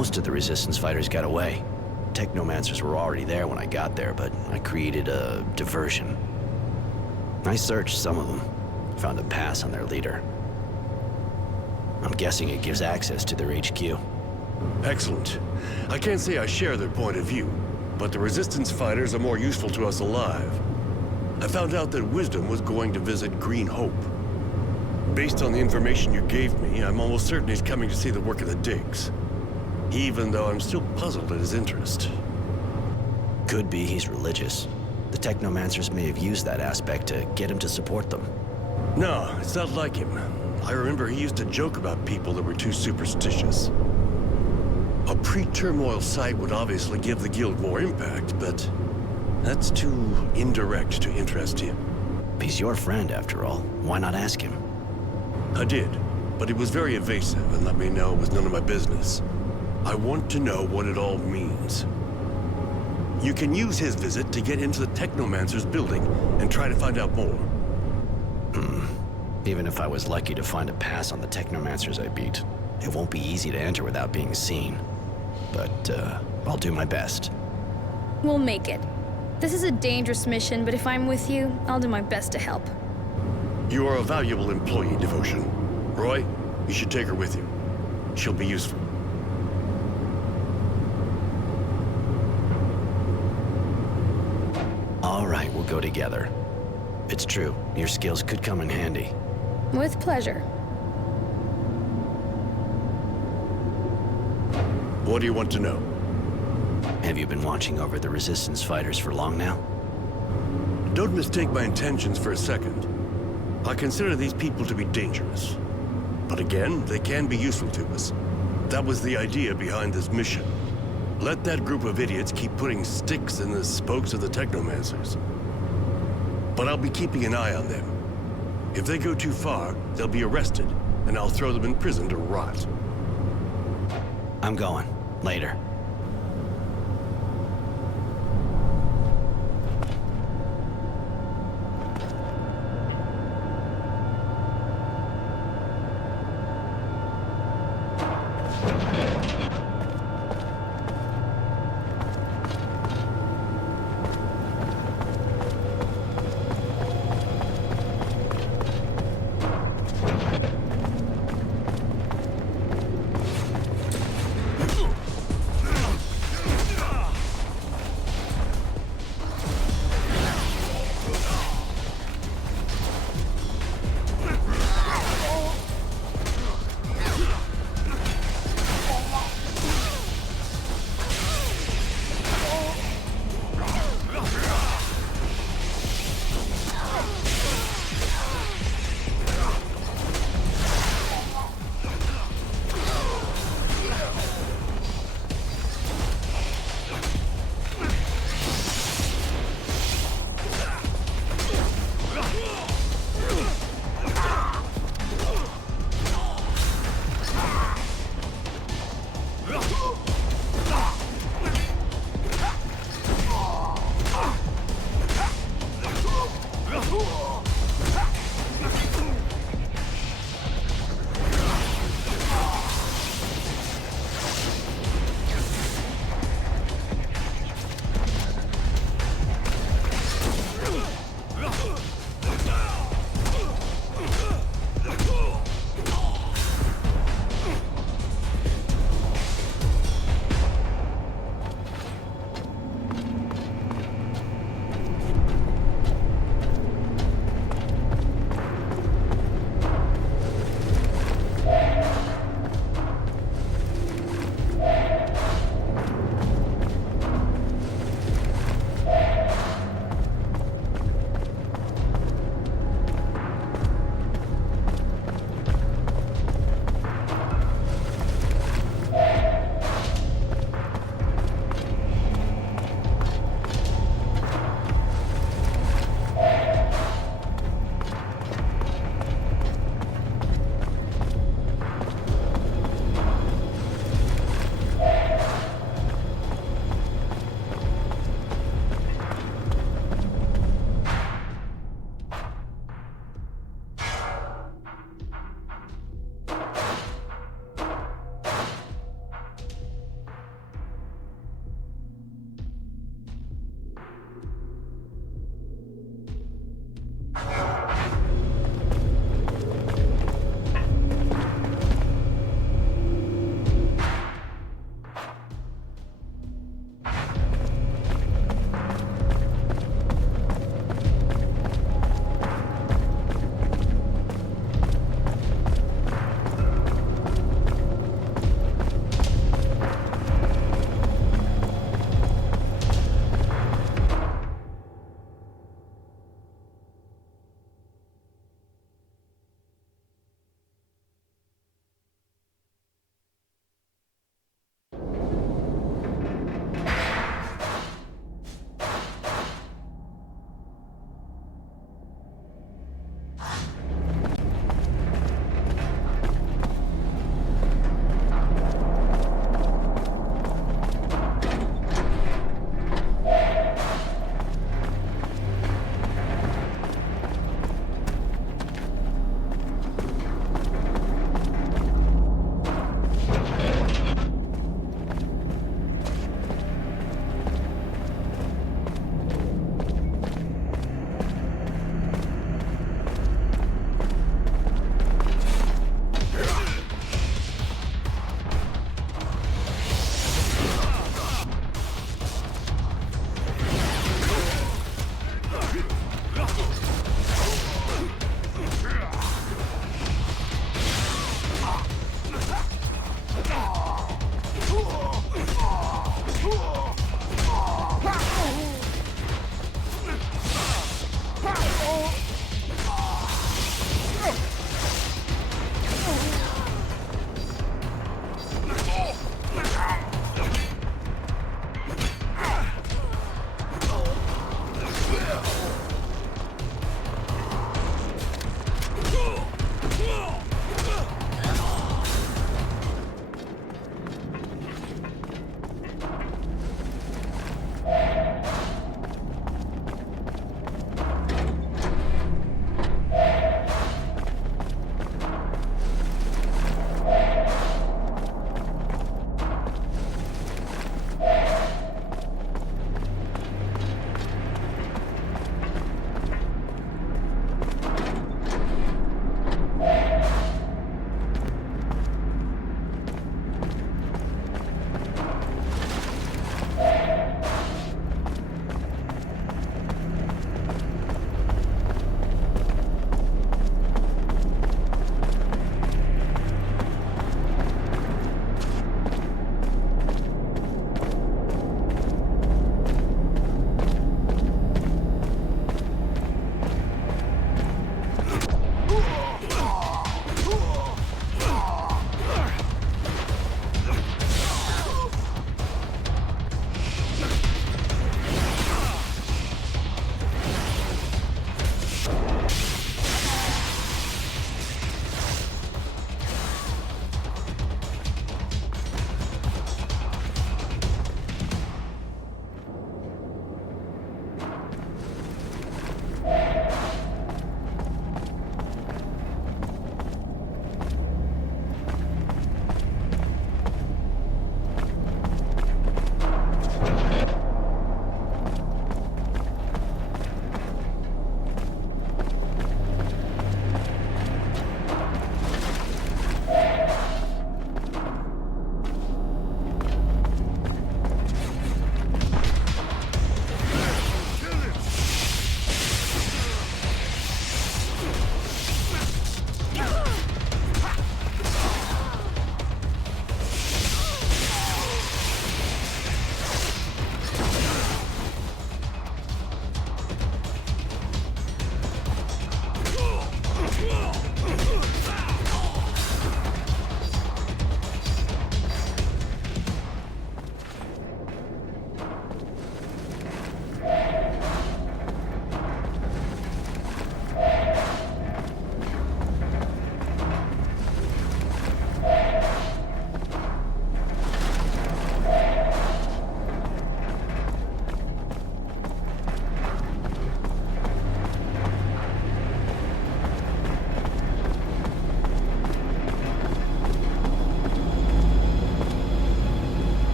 Most of the Resistance fighters got away. Technomancers were already there when I got there, but I created a diversion. I searched some of them, found a pass on their leader. I'm guessing it gives access to their HQ. Excellent. I can't say I share their point of view, but the Resistance fighters are more useful to us alive. I found out that Wisdom was going to visit Green Hope. Based on the information you gave me, I'm almost certain he's coming to see the work of the digs. Even though I'm still puzzled at his interest. Could be he's religious. The Technomancers may have used that aspect to get him to support them. No, it's not like him. I remember he used to joke about people that were too superstitious. A pre-turmoil site would obviously give the guild more impact, but that's too indirect to interest him. He's your friend, after all. Why not ask him? I did, but he was very evasive and let me know it was none of my business. I want to know what it all means. You can use his visit to get into the Technomancer's building and try to find out more. Even if I was lucky to find a pass on the Technomancers I beat, it won't be easy to enter without being seen. But, I'll do my best. We'll make it. This is a dangerous mission, but if I'm with you, I'll do my best to help. You are a valuable employee, Devotion. Roy, you should take her with you. She'll be useful. All right, we'll go together. It's true, your skills could come in handy. With pleasure. What do you want to know? Have you been watching over the Resistance fighters for long now? Don't mistake my intentions for a second. I consider these people to be dangerous. But again, they can be useful to us. That was the idea behind this mission. Let that group of idiots keep putting sticks in the spokes of the Technomancers. But I'll be keeping an eye on them. If they go too far, they'll be arrested, and I'll throw them in prison to rot. I'm going. Later.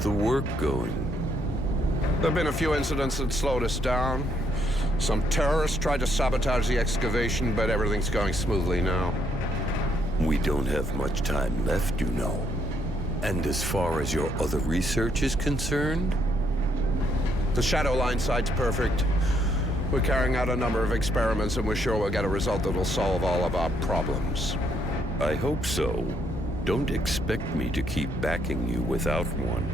the work going? There have been a few incidents that slowed us down. Some terrorists tried to sabotage the excavation, but everything's going smoothly now. We don't have much time left, you know. And as far as your other research is concerned? The Shadowline site's perfect. We're carrying out a number of experiments, and we're sure we'll get a result that will solve all of our problems. I hope so. Don't expect me to keep backing you without one.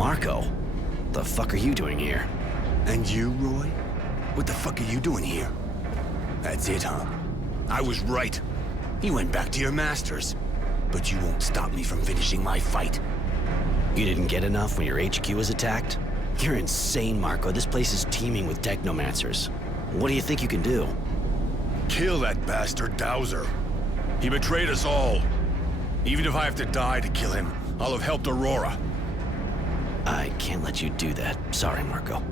Marco, the fuck are you doing here? And you, Roy? What the fuck are you doing here? That's it, huh? I was right. You went back to your masters. But you won't stop me from finishing my fight. You didn't get enough when your HQ was attacked? You're insane, Marco. This place is teeming with technomancers. What do you think you can do? Kill that bastard Dowser. He betrayed us all. Even if I have to die to kill him, I'll have helped Aurora. I can't let you do that. Sorry, Marco.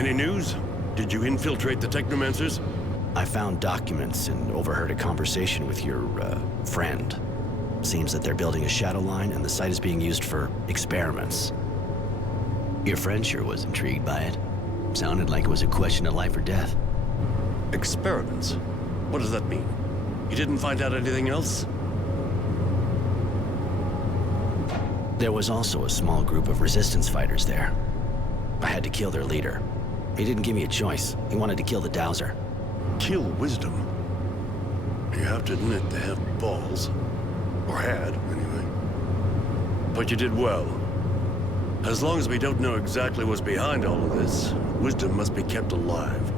Any news? Did you infiltrate the Technomancers? I found documents and overheard a conversation with your, friend. Seems that they're building a shadow line and the site is being used for experiments. Your friend sure was intrigued by it. Sounded like it was a question of life or death. Experiments? What does that mean? You didn't find out anything else? There was also a small group of resistance fighters there. I had to kill their leader. He didn't give me a choice. He wanted to kill the Dowser. Kill Wisdom? You have to admit they have balls. Or had, anyway. But you did well. As long as we don't know exactly what's behind all of this, Wisdom must be kept alive.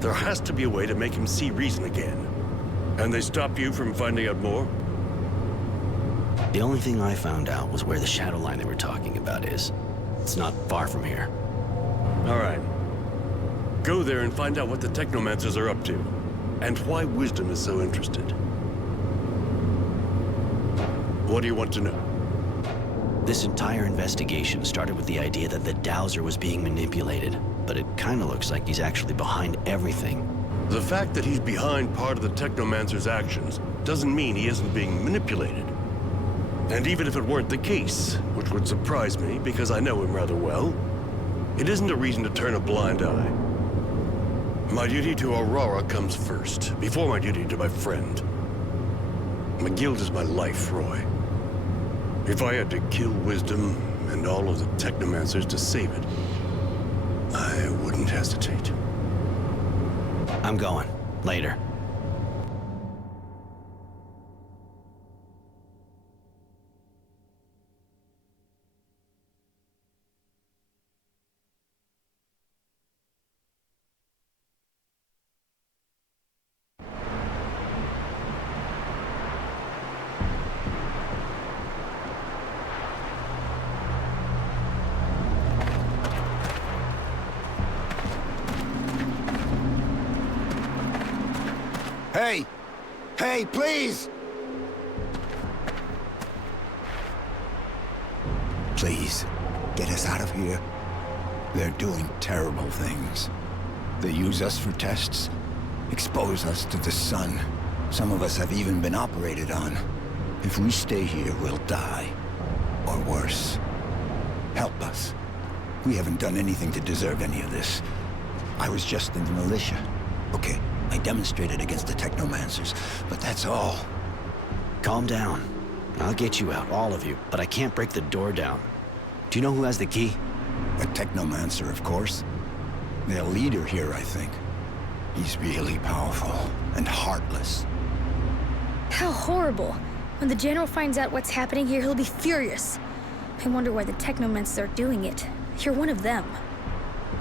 There has to be a way to make him see reason again. And they stop you from finding out more? The only thing I found out was where the shadow line they were talking about is. It's not far from here. All right. Go there and find out what the Technomancers are up to, and why Wisdom is so interested. What do you want to know? This entire investigation started with the idea that the Dowser was being manipulated, but it kinda looks like he's actually behind everything. The fact that he's behind part of the Technomancer's actions doesn't mean he isn't being manipulated. And even if it weren't the case, which would surprise me because I know him rather well, it isn't a reason to turn a blind eye. My duty to Aurora comes first, before my duty to my friend. My guild is my life, Roy. If I had to kill Wisdom and all of the Technomancers to save it, I wouldn't hesitate. I'm going. Later. Hey! Hey, please! Please, get us out of here. They're doing terrible things. They use us for tests, expose us to the sun. Some of us have even been operated on. If we stay here, we'll die. Or worse. Help us. We haven't done anything to deserve any of this. I was just in the militia. Okay, I demonstrated against the Technomancers, but that's all. Calm down. I'll get you out, all of you, but I can't break the door down. Do you know who has the key? A Technomancer, of course. Their leader here, I think. He's really powerful and heartless. How horrible. When the General finds out what's happening here, he'll be furious. I wonder why the Technomancers are doing it. You're one of them.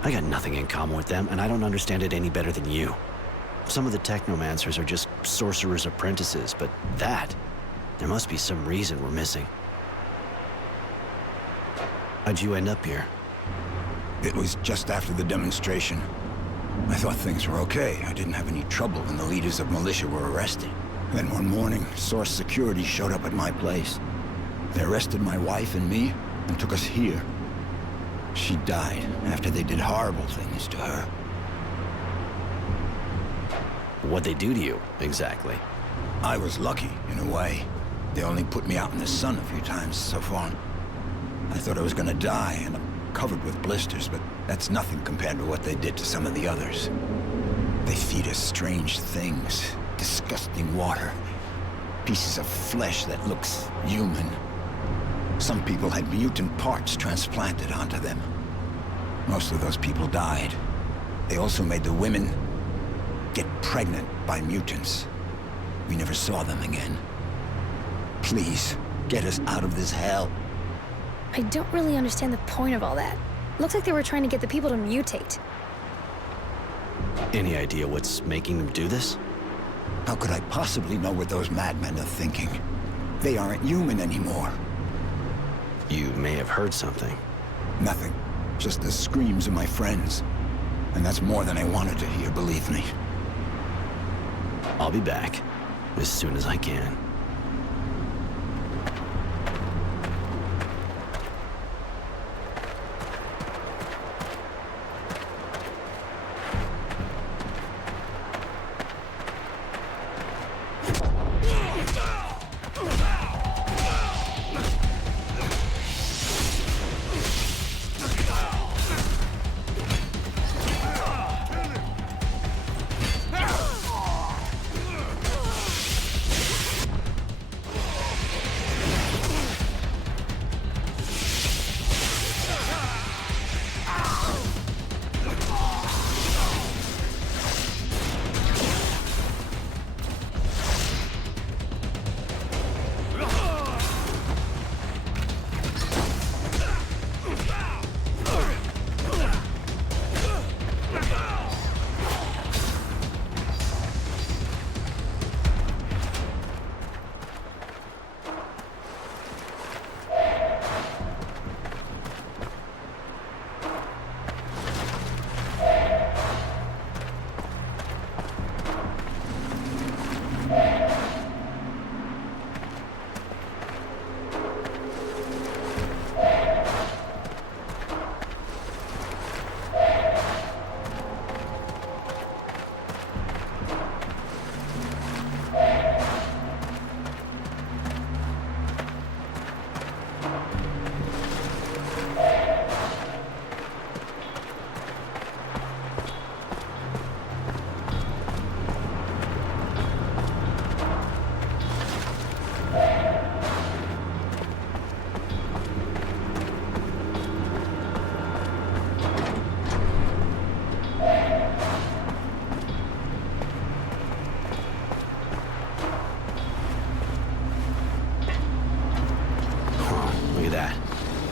I got nothing in common with them, and I don't understand it any better than you. Some of the Technomancers are just sorcerers' apprentices, but there must be some reason we're missing. How'd you end up here? It was just after the demonstration. I thought things were okay. I didn't have any trouble when the leaders of militia were arrested. Then one morning, Source Security showed up at my place. They arrested my wife and me and took us here. She died after they did horrible things to her. What'd they do to you, exactly? I was lucky, in a way. They only put me out in the sun a few times so far. I thought I was gonna die, and I'm covered with blisters, but that's nothing compared to what they did to some of the others. They feed us strange things, disgusting water, pieces of flesh that looks human. Some people had mutant parts transplanted onto them. Most of those people died. They also made the women get pregnant by mutants. We never saw them again. Please, get us out of this hell. I don't really understand the point of all that. Looks like they were trying to get the people to mutate. Any idea what's making them do this? How could I possibly know what those madmen are thinking? They aren't human anymore. You may have heard something. Nothing. Just the screams of my friends. And that's more than I wanted to hear, believe me. I'll be back as soon as I can.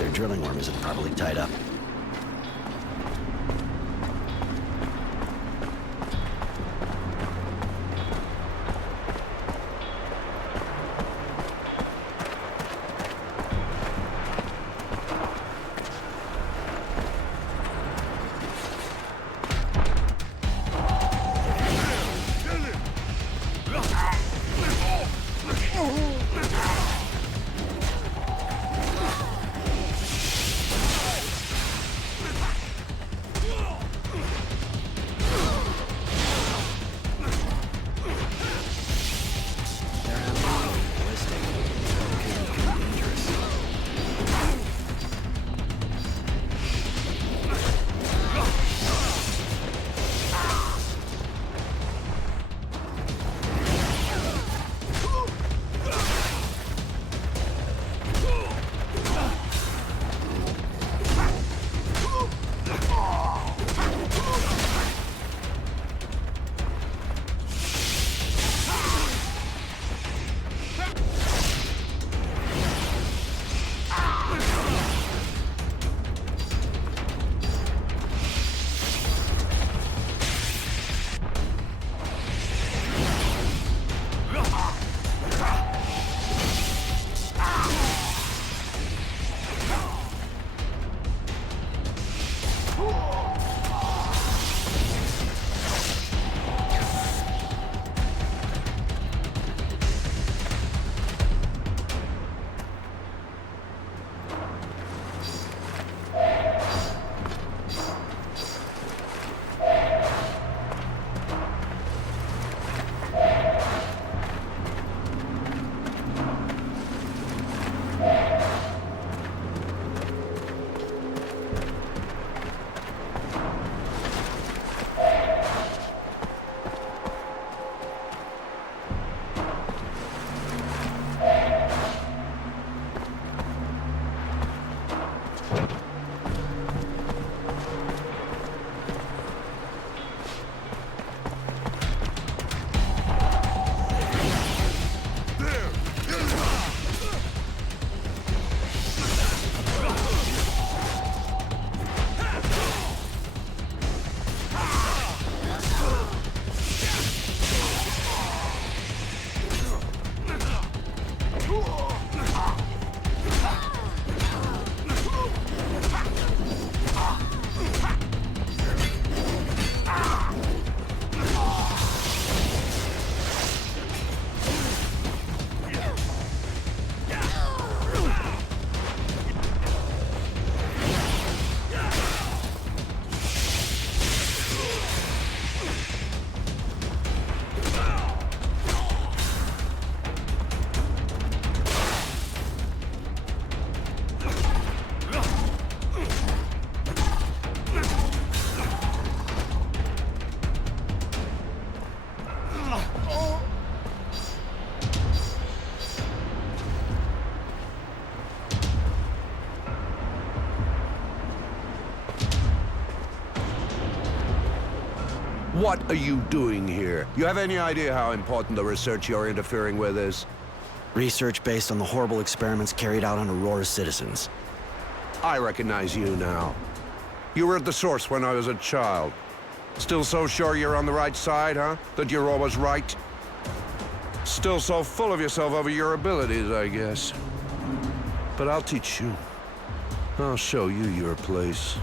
their drilling worm isn't properly tied up. What are you doing here? You have any idea how important the research you're interfering with is? Research based on the horrible experiments carried out on Aurora's citizens. I recognize you now. You were at the source when I was a child. Still so sure you're on the right side, huh? That you're always right? Still so full of yourself over your abilities, I guess. But I'll teach you. I'll show you your place.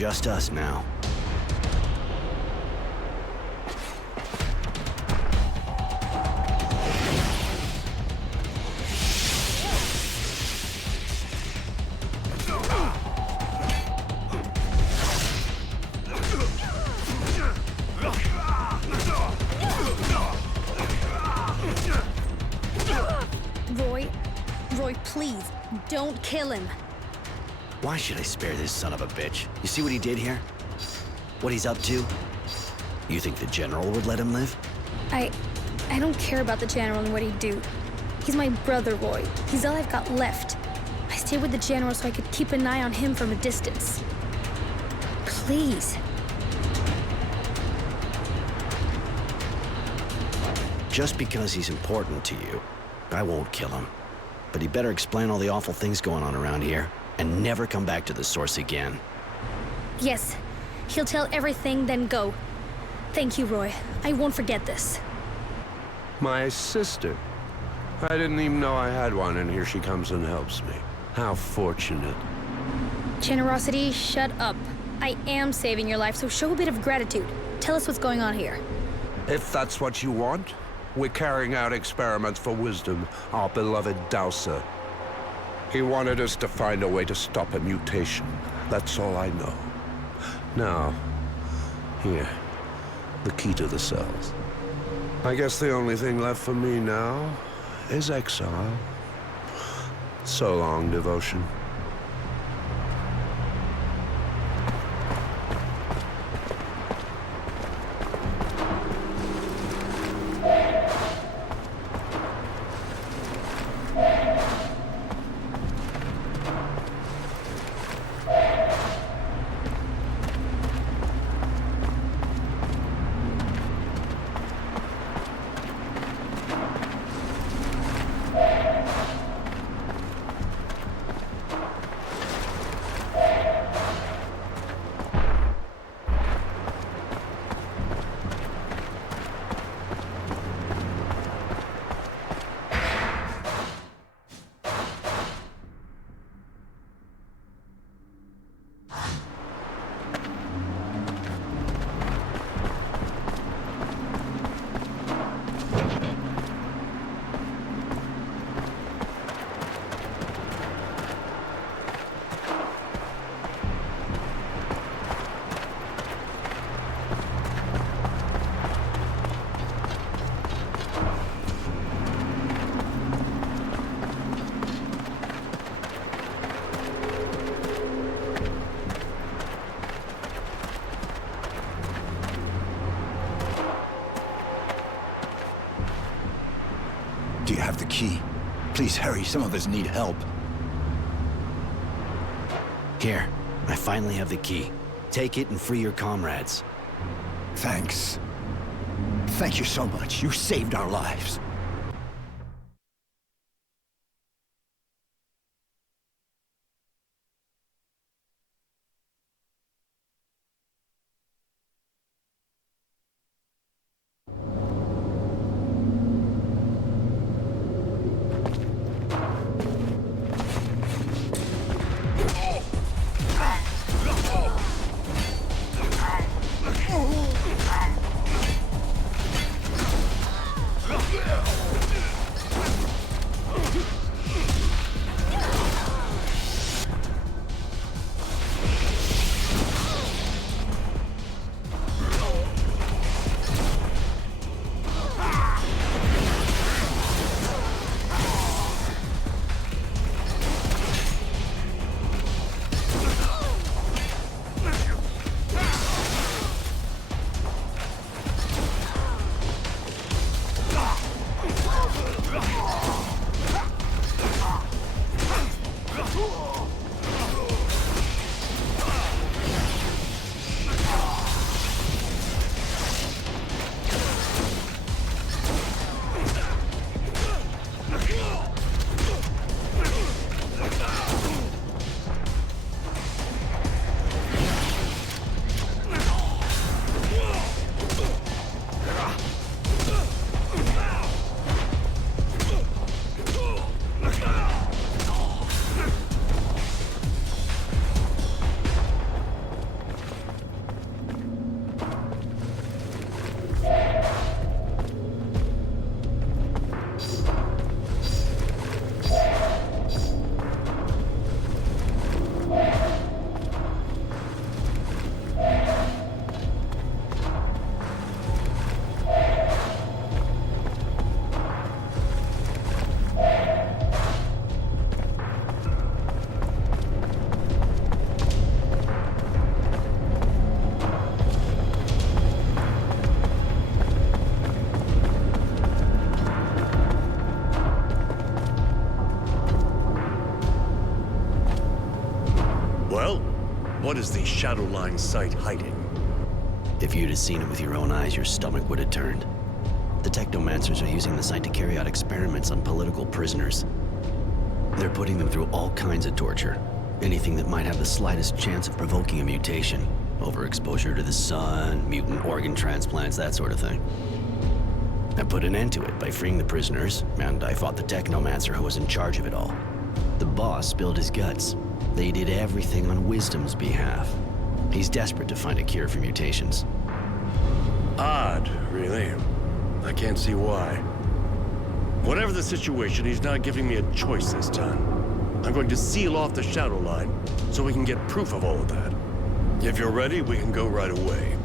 just us now. Roy, please, don't kill him. Why should I spare this son of a bitch? You see what he did here? What he's up to? You think the General would let him live? I don't care about the General and what he'd do. He's my brother, Roy. He's all I've got left. I stayed with the General so I could keep an eye on him from a distance. Please. Just because he's important to you, I won't kill him. But he better explain all the awful things going on around here and never come back to the source again. Yes, he'll tell everything, then go. Thank you, Roy. I won't forget this. My sister. I didn't even know I had one, and here she comes and helps me. How fortunate. Generosity, shut up. I am saving your life, so show a bit of gratitude. Tell us what's going on here. If that's what you want, we're carrying out experiments for Wisdom, our beloved Dowser. He wanted us to find a way to stop a mutation. That's all I know. Now, here, the key to the cells. I guess the only thing left for me now is exile. So long, Devotion. Do you have the key? Please hurry, some of us need help. Here, I finally have the key. Take it and free your comrades. Thanks. Thank you so much. You saved our lives. what is the Shadowline site hiding? If you'd have seen it with your own eyes, your stomach would have turned. The Technomancers are using the site to carry out experiments on political prisoners. They're putting them through all kinds of torture. Anything that might have the slightest chance of provoking a mutation. Overexposure to the sun, mutant organ transplants, that sort of thing. I put an end to it by freeing the prisoners, and I fought the Technomancer who was in charge of it all. The boss spilled his guts. They did everything on Wisdom's behalf. He's desperate to find a cure for mutations. Odd, really. I can't see why. Whatever the situation, he's not giving me a choice this time. I'm going to seal off the Shadowline so we can get proof of all of that. If you're ready, we can go right away.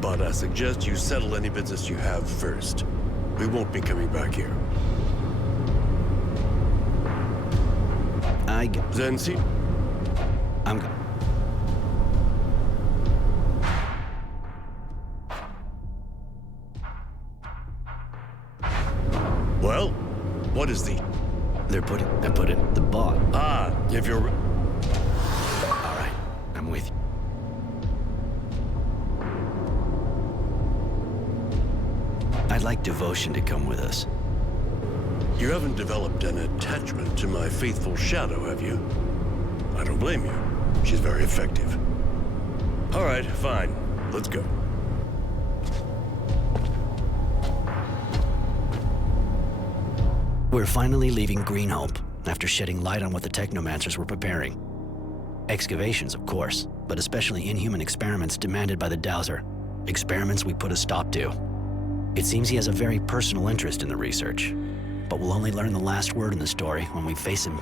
But I suggest you settle any business you have first. We won't be coming back here. Zensi? I'm Well, what is the... I put it, the bot. Ah, if you're... All right, I'm with you. I'd like Devotion to come with us. You haven't developed an attachment to my faithful Shadow, have you? I don't blame you. She's very effective. All right, fine. Let's go. We're finally leaving Green Hope, after shedding light on what the Technomancers were preparing. Excavations, of course, but especially inhuman experiments demanded by the Dowser. Experiments we put a stop to. It seems he has a very personal interest in the research, but we'll only learn the last word in the story when we face him.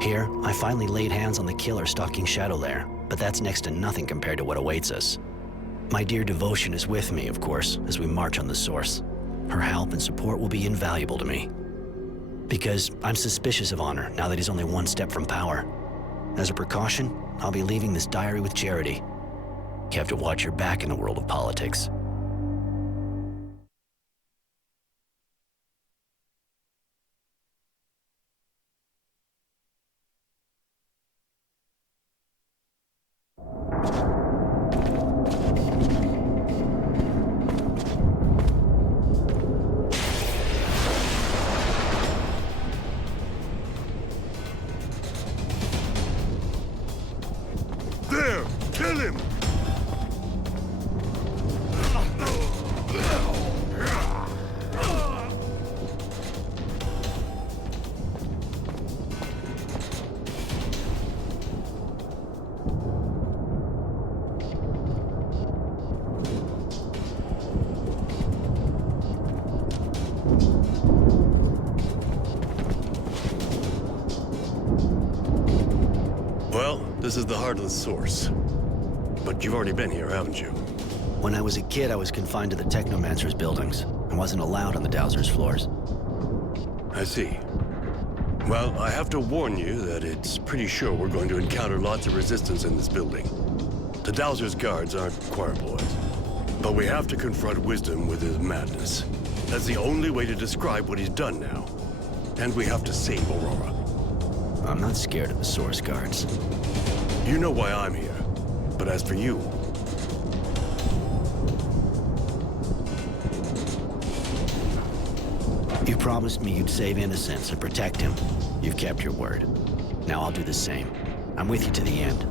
Here, I finally laid hands on the killer stalking Shadowlair, but that's next to nothing compared to what awaits us. My dear Devotion is with me, of course, as we march on the Source. Her help and support will be invaluable to me. Because I'm suspicious of Honor now that he's only one step from power. As a precaution, I'll be leaving this diary with Charity. You have to watch your back in the world of politics. There! Kill him! Well, this is the heart of the Source. But you've already been here, haven't you? When I was a kid, I was confined to the Technomancer's buildings and wasn't allowed on the Dowser's floors. I see. Well, I have to warn you that it's pretty sure we're going to encounter lots of resistance in this building. The Dowser's guards aren't choir boys. But we have to confront Wisdom with his madness. That's the only way to describe what he's done now. And we have to save Aurora. I'm not scared of the Source guards. You know why I'm here. But as for you... You promised me you'd save Innocence and protect him. You've kept your word. Now I'll do the same. I'm with you to the end.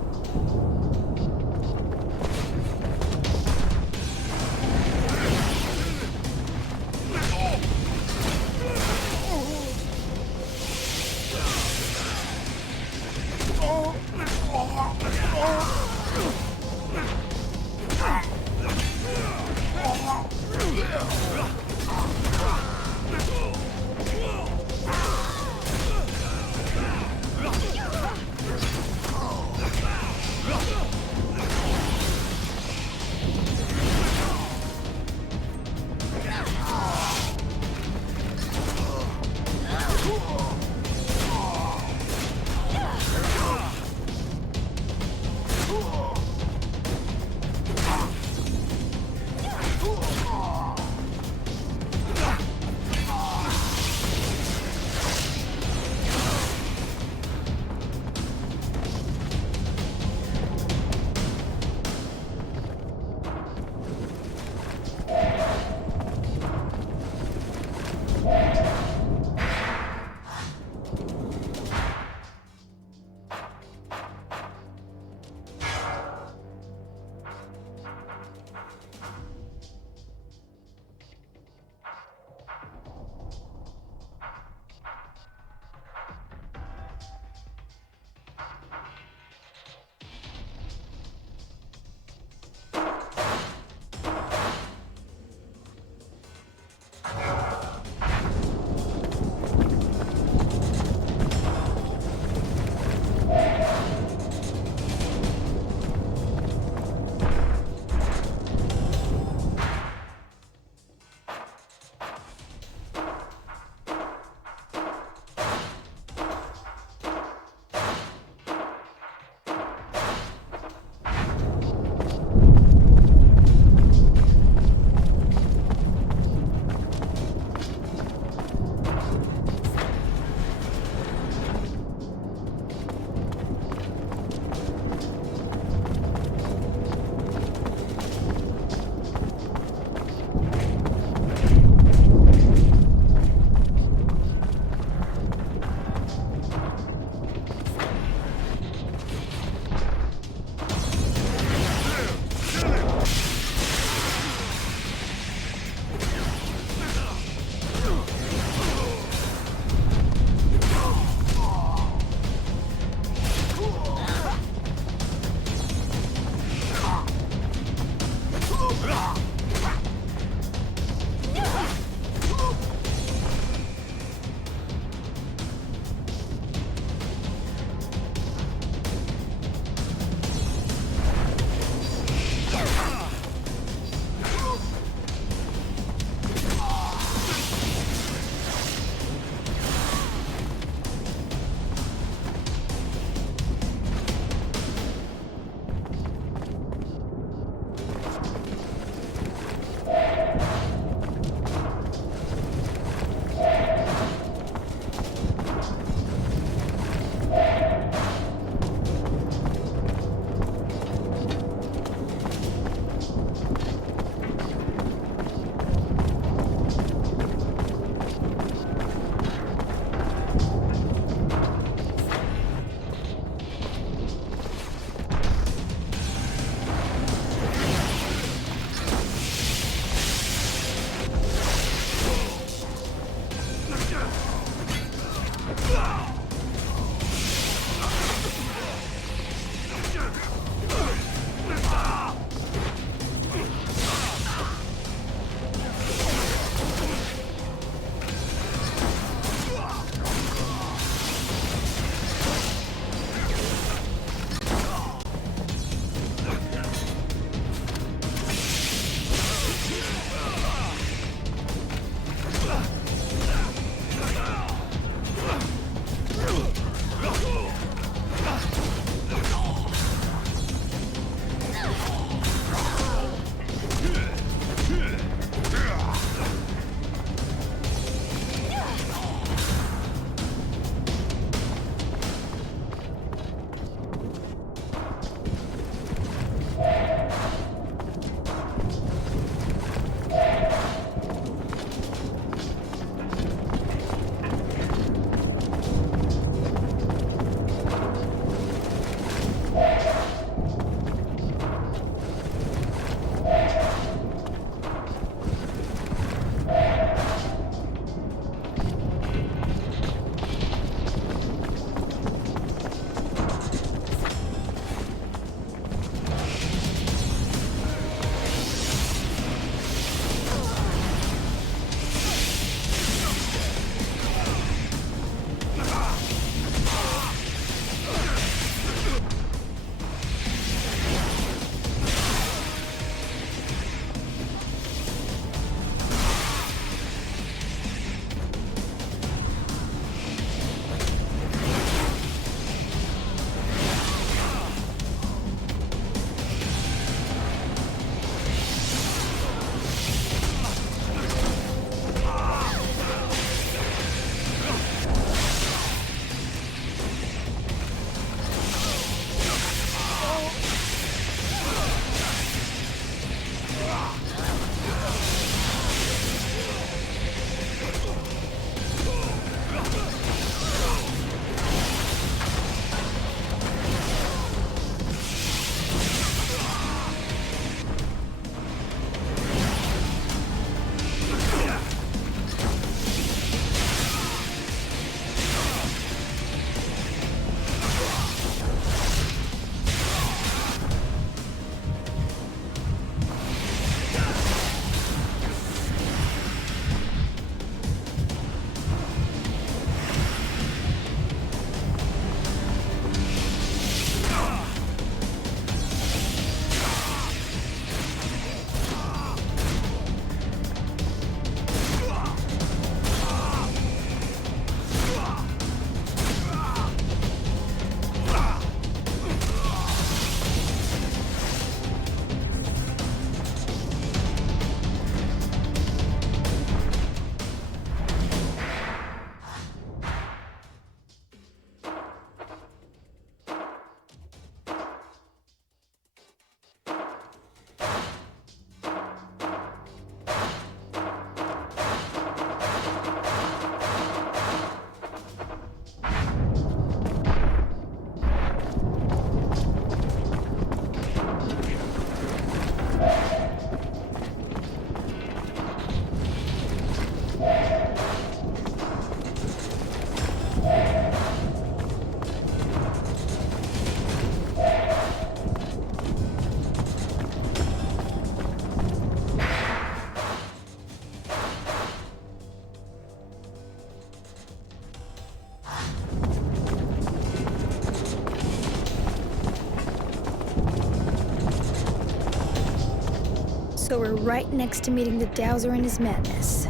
So we're right next to meeting the Dowser and his madness.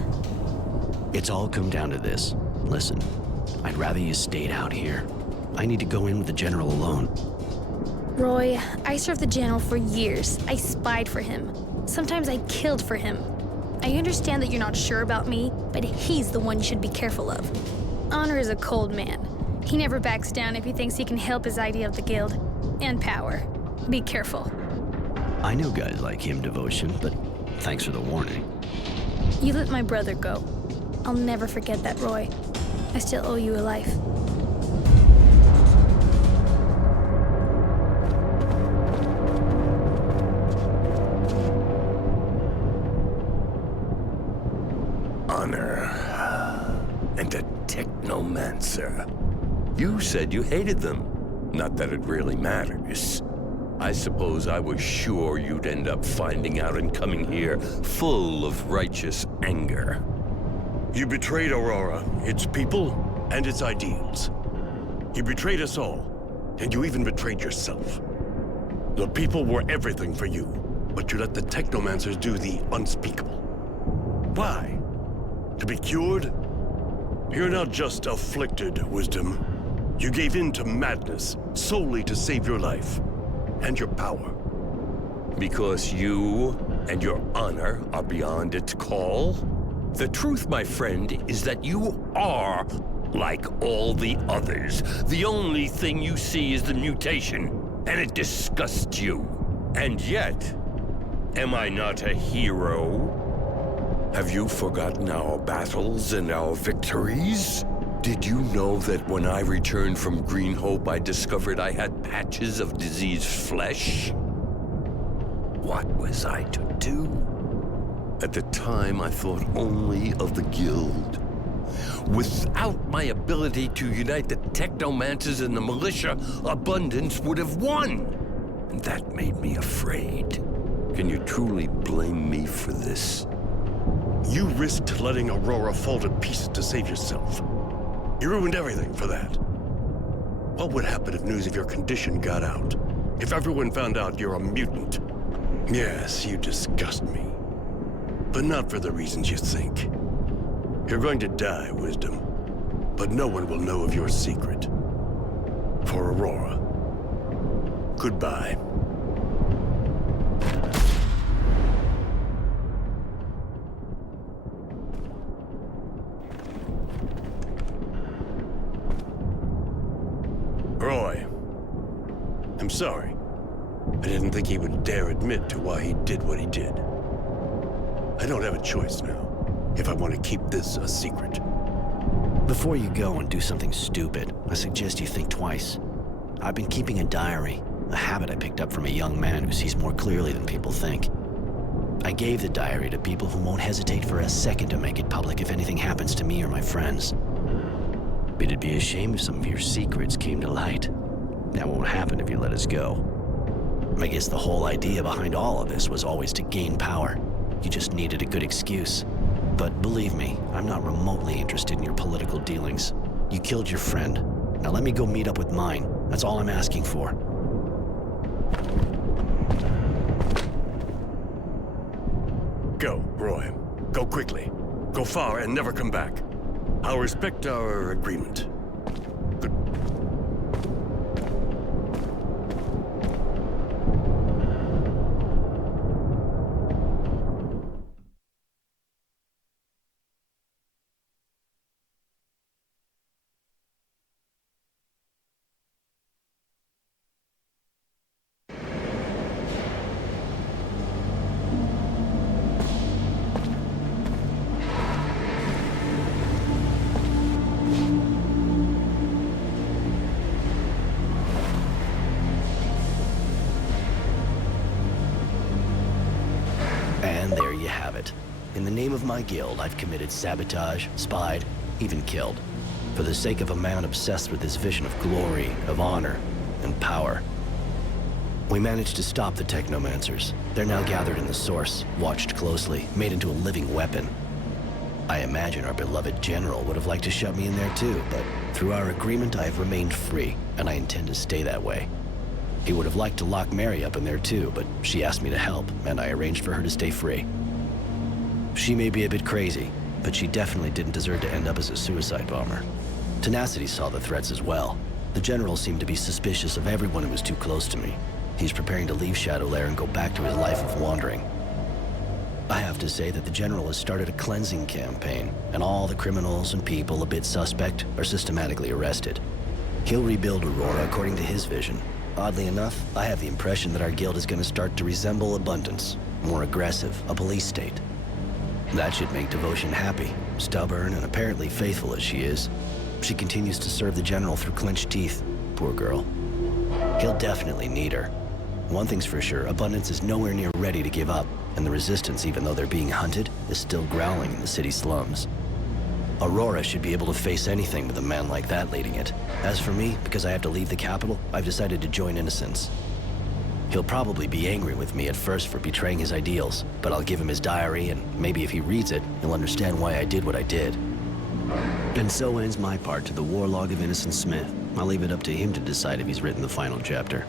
It's all come down to this. Listen, I'd rather you stayed out here. I need to go in with the General alone. Roy, I served the General for years. I spied for him. Sometimes I killed for him. I understand that you're not sure about me, but he's the one you should be careful of. Honor is a cold man. He never backs down if he thinks he can help his idea of the Guild. And power. Be careful. I know guys like him, Devotion, but thanks for the warning. You let my brother go. I'll never forget that, Roy. I still owe you a life. Honor. And a technomancer. You said you hated them. Not that it really matters. I suppose I was sure you'd end up finding out and coming here full of righteous anger. You betrayed Aurora, its people, and its ideals. You betrayed us all, and you even betrayed yourself. The people were everything for you, but you let the Technomancers do the unspeakable. Why? To be cured? You're not just afflicted, Wisdom. You gave in to madness solely to save your life and your power. Because you and your honor are beyond its call? The truth, my friend, is that you are like all the others. The only thing you see is the mutation, and it disgusts you. And yet, am I not a hero? Have you forgotten our battles and our victories? Did you know that when I returned from Green Hope, I discovered I had patches of diseased flesh? What was I to do? At the time, I thought only of the Guild. Without my ability to unite the Technomancers and the militia, Abundance would have won. And that made me afraid. Can you truly blame me for this? You risked letting Aurora fall to pieces to save yourself. You ruined everything for that. What would happen if news of your condition got out? If everyone found out you're a mutant? Yes, you disgust me. But not for the reasons you think. You're going to die, Wisdom. But no one will know of your secret. For Aurora. Goodbye. Roy. I'm sorry. I didn't think he would dare admit to why he did what he did. I don't have a choice now, if I want to keep this a secret. Before you go and do something stupid, I suggest you think twice. I've been keeping a diary, a habit I picked up from a young man who sees more clearly than people think. I gave the diary to people who won't hesitate for a second to make it public if anything happens to me or my friends. But it'd be a shame if some of your secrets came to light. That won't happen if you let us go. I guess the whole idea behind all of this was always to gain power. You just needed a good excuse. But believe me, I'm not remotely interested in your political dealings. You killed your friend. Now let me go meet up with mine. That's all I'm asking for. Go, Roy. Go quickly. Go far and never come back. I'll respect our agreement. Good. And there you have it. In the name of my guild, I've committed sabotage, spied, even killed. For the sake of a man obsessed with this vision of glory, of honor, and power. We managed to stop the Technomancers. They're now gathered in the Source, watched closely, made into a living weapon. I imagine our beloved General would have liked to shove me in there too, but through our agreement I have remained free, and I intend to stay that way. He would have liked to lock Mary up in there too, but she asked me to help, and I arranged for her to stay free. She may be a bit crazy, but she definitely didn't deserve to end up as a suicide bomber. Tenacity saw the threats as well. The General seemed to be suspicious of everyone who was too close to me. He's preparing to leave Shadowlair and go back to his life of wandering. I have to say that the General has started a cleansing campaign, and all the criminals and people a bit suspect are systematically arrested. He'll rebuild Aurora according to his vision. Oddly enough, I have the impression that our guild is going to start to resemble Abundance, more aggressive, a police state. That should make Devotion happy, stubborn and apparently faithful as she is. She continues to serve the General through clenched teeth, poor girl. He'll definitely need her. One thing's for sure, Abundance is nowhere near ready to give up, and the Resistance, even though they're being hunted, is still growling in the city slums. Aurora should be able to face anything with a man like that leading it. As for me, because I have to leave the capital, I've decided to join Innocence. He'll probably be angry with me at first for betraying his ideals, but I'll give him his diary, and maybe if he reads it, he'll understand why I did what I did. And so ends my part to the War Log of Innocence Smith. I'll leave it up to him to decide if he's written the final chapter.